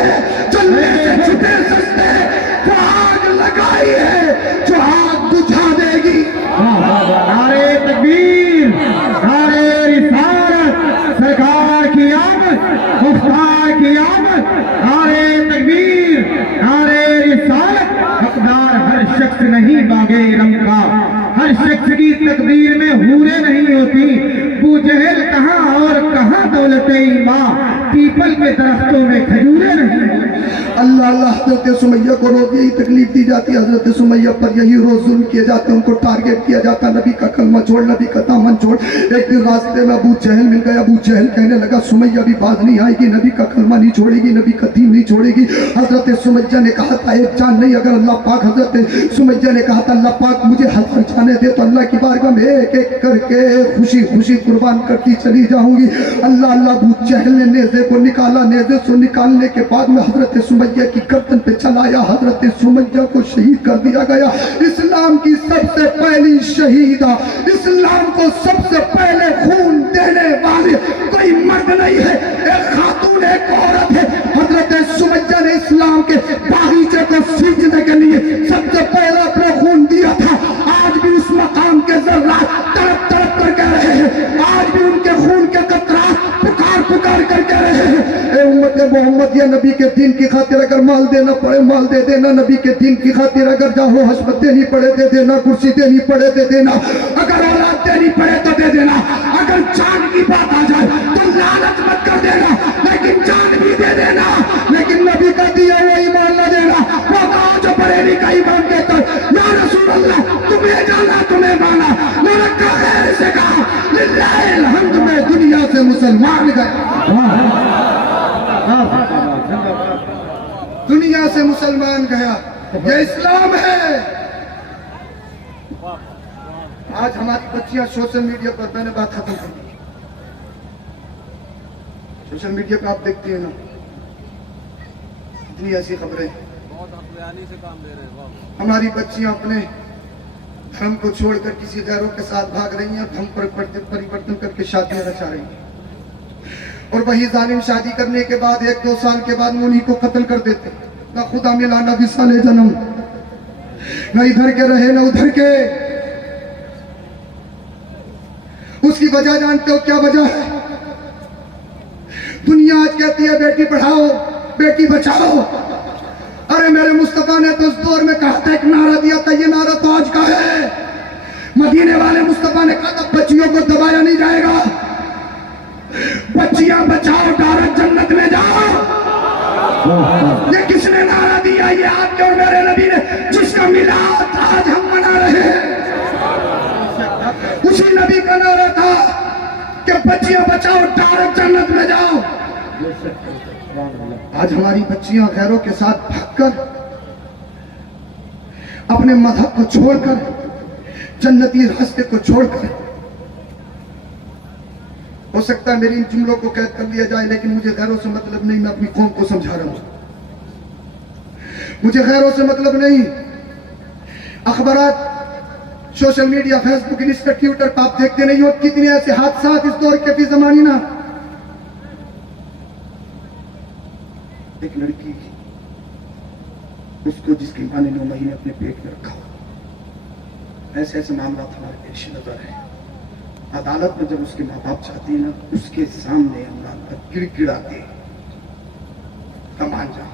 चलने से छुटे सस्ते, वो आग लगाई है जो आग बुझा देगी। नारे तकबीर, नारे रिसालत, सरकार की आमद, मुख्तार की आमद, नारे तकबीर, नारे रिसालत। हकदार हर शख्स नहीं बागे रंग का, हर शख्स की तकदीर में हूरें नहीं होती। बूजहल कहाँ और कहाँ दौलत ईमान, पीपल के दरख्तों में खजूरें नहीं। अल्लाह अल्लाह हजरत सुमैया को रोज यही तकलीफ दी जाती है, हजरत सुमैया पर यही रोज जुल्म किए जाते हैं, उनको टारगेट किया जाता, नबी का कलमा छोड़, नबी का दामन छोड़। एक दिन रास्ते में अबू जहल मिल गया, अबू जहल कहने लगा सुमैया भी बाज नहीं आएगी, नबी का कलमा नहीं छोड़ेगी, नबी का दीन नहीं छोड़ेगी। हजरत सुमैया ने कहा था एक जान नहीं, अगर अल्लाह पाक, हजरत सुमैया ने कहा था अल्लाह पाक मुझे हज़ार जाने दे तो अल्लाह की बारगाह में एक एक करके खुशी खुशी कुर्बान करती चली जाऊंगी। अल्लाह अल्लाह अबू जहल ने नेज़े को निकाला, नेज़े से निकालने के बाद में हजरत सुमैया की गर्दन पे चलाया, हजरत सुमैया को शहीद कर दिया गया। इस्लाम की सबसे पहली शहीदा, इस्लाम को सबसे पहले खून देने वाले कोई मर्द नहीं है, एक खातून, एक औरत है। हजरत सुमैया ने इस्लाम के बागीचे को सींचने के लिए सबसे पहले अपना खून दिया था। आज भी उस मकाम के ज़र्रात तड़प तड़प कर कह रहे हैं, आज भी उनके खून के कतरात पुकार पुकार कर कह रहे हैं, ए उम्मत मोहम्मद, या नबी के दीन की खातिर अगर माल देना पड़े माल दे देना, नबी के दीन की खातिर अगर जाहो हस्बत देनी पड़े दे देना, कुर्सी देनी पड़े दे देना, अगर औलाद देनी पड़े तो दे देना, अगर जान की बात आ जाए तो लानत मत कर देना, लेकिन जान भी दे देना, लेकिन नबी का दिया हुआ ईमान न देना। वो कहा जो बरेली का ईमान कहता या रसूल अल्लाह तुम्हें जाना तुम्हें माना, मैंने खैर से कहा लिल्लाहिल हम्द, मैं दुनिया से मुसलमान गया, दुनिया से मुसलमान गया, ये इस्लाम है। आज हमारी बच्चियां सोशल मीडिया पर, मैंने बात खत्म कर दी, सोशल मीडिया पर आप देखते हैं ना इतनी ऐसी खबरें, से काम दे रहे हैं। हमारी बच्चियां अपने धर्म को छोड़कर किसी गैरों के साथ भाग रही हैं, धर्म पर परिवर्तन करके शादियां रचा रही हैं, और वही जालिम शादी करने के बाद 1-2 साल के बाद उन्हीं को कत्ल कर देते। ना खुदा मिला ना विसाले जन्म, ना इधर के रहे ना उधर के। उसकी वजह जानते हो क्या वजह है? दुनिया आज कहती है बेटी पढ़ाओ बेटी बचाओ। अरे मेरे मुस्तफा ने तो उस दौर में कहा था, एक नारा दिया था, ये नारा तो आज का है। मदीने वाले मुस्तफा ने कहा था बच्चियों को दबाया नहीं जाएगा, बच्चियां बचाओ डायरेक्ट जन्नत में जाओ। ये किसने नारा दिया? ये आपके और मेरे नबी ने, जिसका मिलाद आज हम मना रहे हैं। उसी नबी का नारा था कि बच्चियां बचाओ डायरेक्ट जन्नत में जाओ। आज हमारी बच्चियां गैरों के साथ भागकर, अपने मजहब को छोड़कर, जन्नती रास्ते को छोड़कर, हो सकता है मेरी इन जुमलों को कैद कर लिया जाए, लेकिन मुझे गैरों से मतलब नहीं, मैं अपनी कौम को समझा रहा हूं। मुझे गैरों से मतलब नहीं। अखबारात, social media, Facebook, Insta, Twitter पर आप देखते नहीं हो कितने ऐसे हादसा इस दौर के फी ज़मानी ना। एक लड़की, उसको जिसकी मां ने 9 महीने अपने पेट में रखा, ऐसे ऐसे मामला हमारे पेश नजर है। अदालत में जब उसके माँ बाप चाहते हैं ना, उसके सामने गिड़गिड़ाते कमान जा।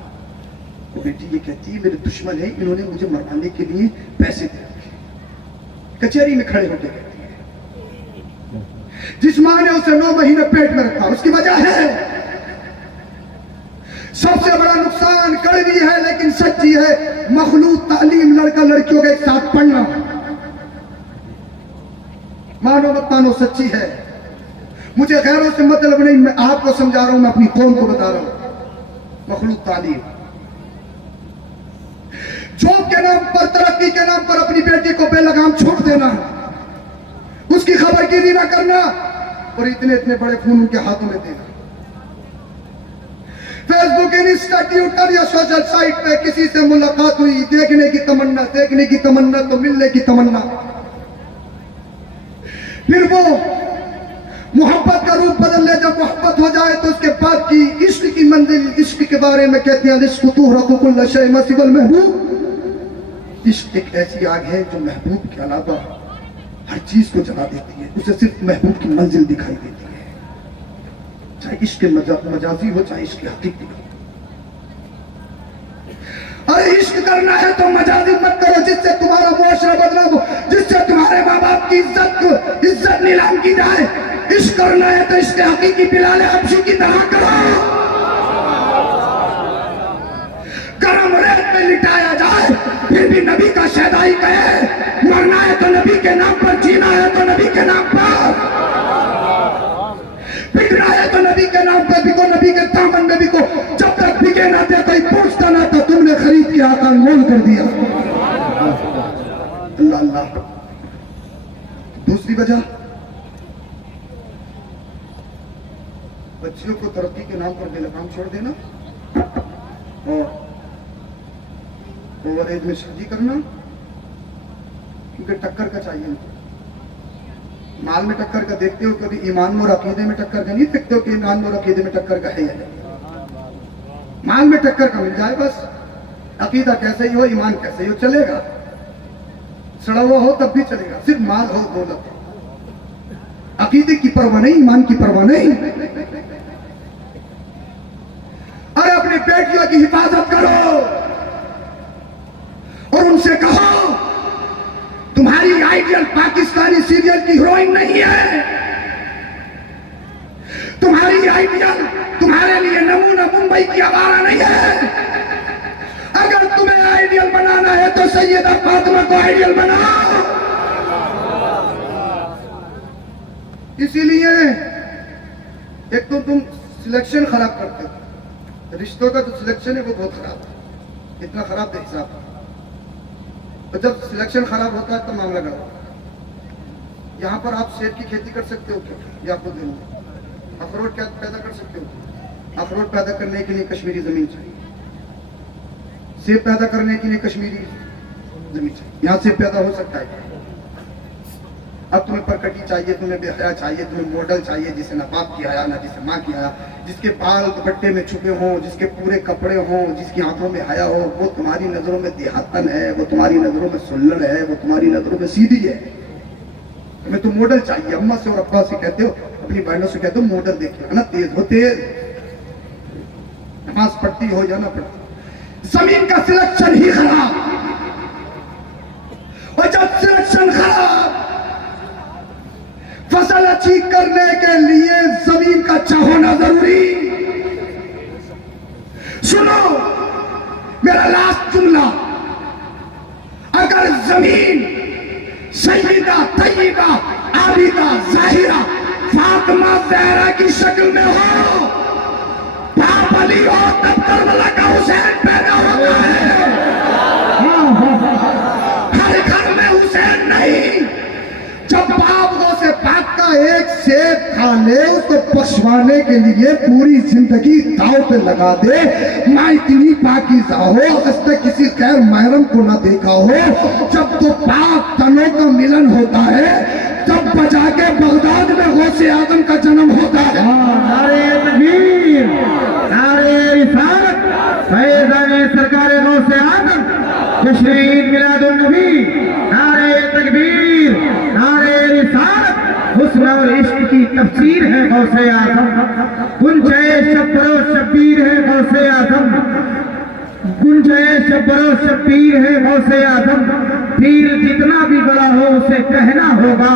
वो बेटी ये कहती है मेरे दुश्मन है, इन्होंने मुझे मरवाने के लिए पैसे दे रखे, कचहरी में खड़े होकर कहती है। जिस माँ ने उसे 9 महीने पेट में रखा, उसकी वजह है। सबसे बड़ा नुकसान कड़वी है लेकिन सच्ची है, मखलूत तालीम, लड़का लड़कियों के एक साथ पढ़ना। मानो मत मानो, सच्ची है। मुझे गैरों से मतलब नहीं, मैं आपको समझा रहा हूं, मैं अपनी कौम को बता रहा हूं। मखलूक तालीम, जॉब के नाम पर, तरक्की के नाम पर अपनी बेटी को बेलगाम छोड़ देना, उसकी खबरगिरी ना करना, और इतने इतने बड़े फोन उनके हाथों में देना। फेसबुक, इंस्टा, ट्विटर या सोशल साइट पे किसी से मुलाकात हुई, देखने की तमन्ना तो मिलने की तमन्ना। फिर वो मोहब्बत का रूप बदल ले, जब मोहब्बत हो जाए तो उसके बाद की इश्क की मंजिल, इश्क के बारे में कहते हैं इश्क तुहरकु कुल्ल शै मसिवल महबूब। इश्क एक ऐसी आग है जो महबूब के अलावा हर चीज को जला देती है, उसे सिर्फ महबूब की मंजिल दिखाई देती है, चाहे इश्क मजाजी हो चाहे इश्क हकीकी हो। अरे इश्क करना है तो मजाजी मत करो जिससे तुम्हारा मुआशरा बदनाम हो, जिससे तुम्हारे माँ बाप की इज्जत नीलाम की जाए। इश्क करना है तो इश्क हकीकी बिलाल हबशी की तरह करो। में लिटाया जाए, फिर भी नबी का शहदाई कहे। मरना है तो नबी के नाम पर, जीना है तो नबी के नाम पर, बिकना है तो नबी के नाम पर बिको, नबी के दामन में बिको। जब तक बिके ना थे कोई पूछता ना था, तुमने खरीद के आका मोल कर दिया। अल्लाह अल्लाह। दूसरी वजह, बच्चियों को तरक्की के नाम पर बेलगाम छोड़ देना और ओवर एज में शादी करना, क्योंकि टक्कर का चाहिए उनको। माल में टक्कर का देखते हो, कभी ईमान और अकीदे में टक्कर का नहीं देखते हो कि ईमान और अकीदे में टक्कर का है या नहीं। माल में टक्कर का मिल जाए बस, अकीदा कैसे ही हो, ईमान कैसे ही हो, चलेगा। सड़ा हुआ हो तब भी चलेगा, सिर्फ माल हो दौलत। अकीदे की परवाह नहीं, ईमान की परवाह नहीं। अरे अपनी बेटियों की हिफाजत करो और उनसे कहो तुम्हारी आइडियल पाकिस्तानी सीरियल की हीरोइन नहीं है, तुम्हारी आइडियल, तुम्हारे लिए नमूना मुंबई की आवारा नहीं है। अगर तुम्हें आइडियल बनाना है तो सैयदा फातिमा को आइडियल बनाओ। इसीलिए एक तो तुम सिलेक्शन खराब करते हो, रिश्तों का जो सिलेक्शन है वो बहुत खराब है, इतना खराब है हिसाब। तो जब सिलेक्शन खराब होता है तो मामला गड़बड़ होता है। यहाँ पर आप सेब की खेती कर सकते हो क्या, या खुद अखरोट क्या पैदा कर सकते हो? अखरोट पैदा करने के लिए कश्मीरी जमीन चाहिए, सेब पैदा करने के लिए कश्मीरी जमीन चाहिए। यहाँ सेब पैदा हो सकता है। अब तुम्हें परकटी चाहिए, तुम्हें बेहया चाहिए, तुम्हें मॉडल चाहिए जिसे ना बाप की हया ना जिसे माँ की हया, जिसके बाल दुपट्टे में छुपे हों, जिसके पूरे कपड़े हों, जिसकी आंखों में हया हो। वो तुम्हारी नजरों में देहातन है, वो तुम्हारी नजरों में सुल्लड़ है, वो तुम्हारी नजरों में सीधी है। तुम्हें तो मॉडल चाहिए। अम्मा से और अब्बा से कहते हो, अपनी बहनों से कहते हो मॉडल देखिए ना, तेज हो तेज, नमाज पढ़ती हो या ना पढ़ती। जमीन का सिलेक्शन ही खराब, और जब सिलेक्शन खराब, फसल अच्छी करने के लिए जमीन का अच्छा होना जरूरी। सुनो मेरा लास्ट जुमला, अगर जमीन सईदा तय्यबा आबिदा जाहिरा फातिमा ज़हरा की शक्ल में हो, बाप अली हो, तब करबला का हुसैन पैदा होता है। हर घर में हुसैन नहीं। जब बाप गो से बाप का एक सेब खा ले, उसको पछवाने के लिए पूरी जिंदगी दांव पे लगा दे, माँ इतनी पाकीज़ा हो, आज तक किसी गैर महरम को ना देखा हो। जब तो पाक तनों का मिलन होता है, जब बजा के बगदाद में गौसे आजम का जन्म होता है। नारे तकबीर, नारे रिसालत, फैज़ाने सरकारे गौसे आजम, तशरीफ मिलादुन नबी, नारे तकबीर, नारे रिसालत, हुस्न और इश्क की तफसीर है गौसे आजम, गुंजाए शब्बरो शब्बीर है गौसे आजम, गुंजाए शब्बरो शब्बीर है गौसे आजम। पीर जितना भी बड़ा हो उसे कहना होगा,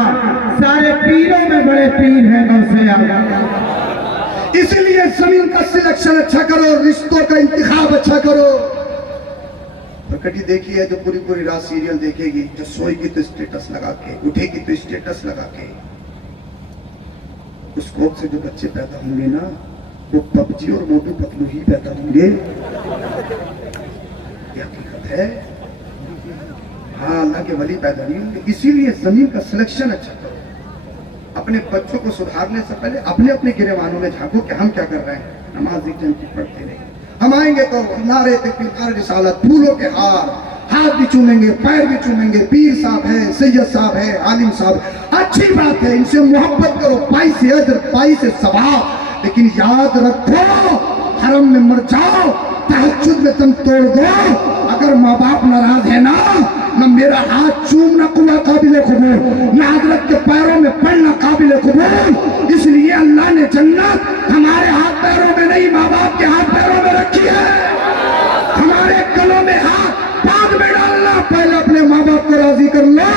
सारे पीरों में बड़े पीर हैं गौसे आजम। इसलिए जमीन का सिलेक्शन अच्छा करो, रिश्तों का इंतखाब अच्छा करो। प्रकटी देखी है जो पूरी पूरी रात सीरियल देखेगी, जो सोएगी तो स्टेटस लगा के, उठेगी तो स्टेटस लगा के। उस कोख से जो बच्चे पैदा होंगे ना, वो पबजी और मोटू पतलू ही पैदा होंगे। ये हकीकत है। हाँ, अल्लाह के वली पैदा नहीं होंगे। इसीलिए जमीन का सिलेक्शन अच्छा करो। अपने बच्चों को सुधारने से पहले अपने अपने गिरेवानों में झांको कि हम क्या कर रहे हैं। नमाज एक जन की पढ़ते नहीं, हम आएंगे तो नारे तकबीर रिसालत, फूलों के हार, हाथ भी चूमेंगे, पैर भी चूमेंगे। पीर साहब है, सैयद साहब है, आलिम साहब, अच्छी बात है, इनसे मोहब्बत करो, पाई से अजर, पाई से सवाब। लेकिन याद रखो, हरम में मर जाओ, तहज्जुद में तुम तोड़ दो, अगर माँ बाप नाराज है ना मेरा हाथ चूमना कुआ काबिल कबूल, ना हजरत के पैरों में पड़ना काबिल कबूल। इसलिए अल्लाह ने जन्नत हमारे हाथ पैरों में नहीं, माँ बाप के हाथ पैरों में रखी है। हमारे गलों में हाथ बाद में डालना, पहले अपने माँ बाप को राजी कर लो।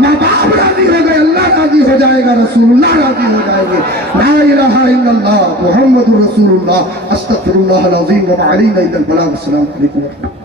माँ बाप राजी हो गए, अल्लाह राजी हो जाएगा, रसूलुल्लाह राजी हो जाएंगे। ला इलाहा इल्लल्लाह मुहम्मदुर रसूलुल्लाह, अस्तगफिरुल्लाह अल-अज़ीम व मा अलैना इल्लल बलाग। अस्सलामु अलैकुम।